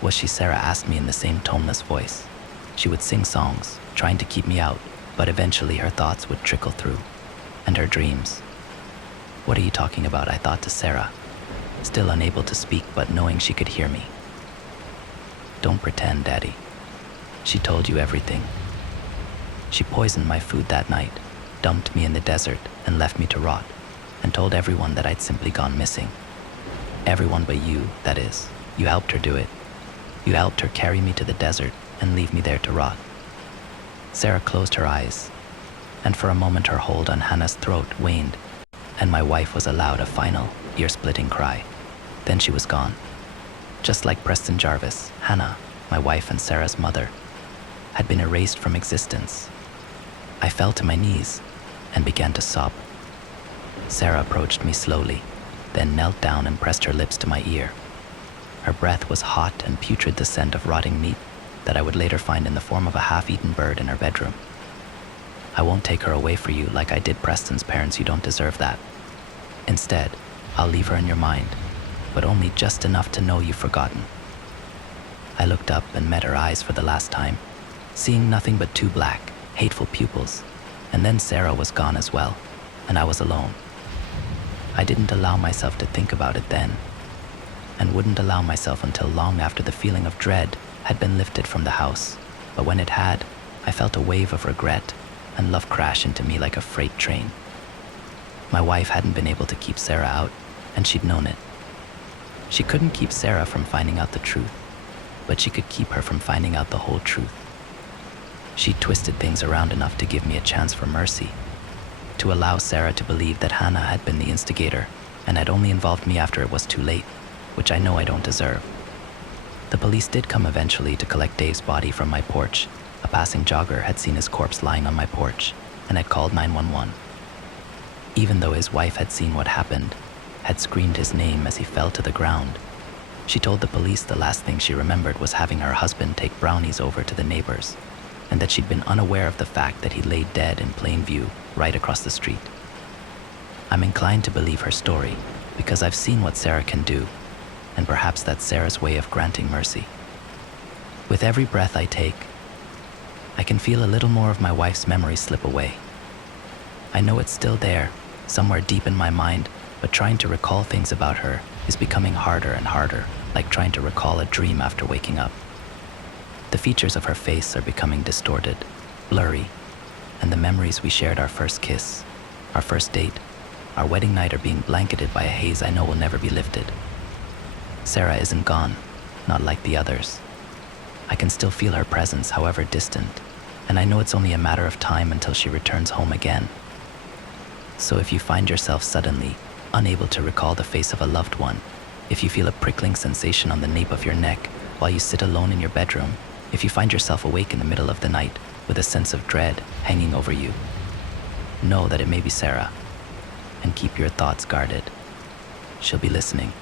was she?" Sarah asked me in the same toneless voice. She would sing songs, trying to keep me out, but eventually her thoughts would trickle through, and her dreams. "What are you talking about?" I thought to Sarah, still unable to speak but knowing she could hear me. "Don't pretend, Daddy. She told you everything. She poisoned my food that night, dumped me in the desert and left me to rot, and told everyone that I'd simply gone missing. Everyone but you, that is. You helped her do it. You helped her carry me to the desert and leave me there to rot." Sarah closed her eyes, and for a moment her hold on Hannah's throat waned, and my wife was allowed a final, ear-splitting cry. Then she was gone. Just like Preston Jarvis, Hannah, my wife and Sarah's mother, had been erased from existence. I fell to my knees and began to sob. Sarah approached me slowly, then knelt down and pressed her lips to my ear. Her breath was hot and putrid, the scent of rotting meat that I would later find in the form of a half-eaten bird in her bedroom. "I won't take her away for you like I did Preston's parents. You don't deserve that. Instead, I'll leave her in your mind, but only just enough to know you've forgotten." I looked up and met her eyes for the last time, seeing nothing but two black, hateful pupils, and then Sarah was gone as well, and I was alone. I didn't allow myself to think about it then, and wouldn't allow myself until long after the feeling of dread had been lifted from the house. But when it had, I felt a wave of regret and love crash into me like a freight train. My wife hadn't been able to keep Sarah out, and she'd known it. She couldn't keep Sarah from finding out the truth, but she could keep her from finding out the whole truth. She twisted things around enough to give me a chance for mercy, to allow Sarah to believe that Hannah had been the instigator and had only involved me after it was too late, which I know I don't deserve. The police did come eventually to collect Dave's body from my porch. A passing jogger had seen his corpse lying on my porch and had called 911. Even though his wife had seen what happened, had screamed his name as he fell to the ground, she told the police the last thing she remembered was having her husband take brownies over to the neighbors, and that she'd been unaware of the fact that he lay dead in plain view right across the street. I'm inclined to believe her story because I've seen what Sarah can do, and perhaps that's Sarah's way of granting mercy. With every breath I take, I can feel a little more of my wife's memory slip away. I know it's still there, somewhere deep in my mind, but trying to recall things about her is becoming harder and harder, like trying to recall a dream after waking up. The features of her face are becoming distorted, blurry, and the memories we shared, our first kiss, our first date, our wedding night, are being blanketed by a haze I know will never be lifted. Sarah isn't gone, not like the others. I can still feel her presence, however distant, and I know it's only a matter of time until she returns home again. So if you find yourself suddenly unable to recall the face of a loved one, if you feel a prickling sensation on the nape of your neck while you sit alone in your bedroom, if you find yourself awake in the middle of the night with a sense of dread hanging over you, know that it may be Sarah, and keep your thoughts guarded. She'll be listening.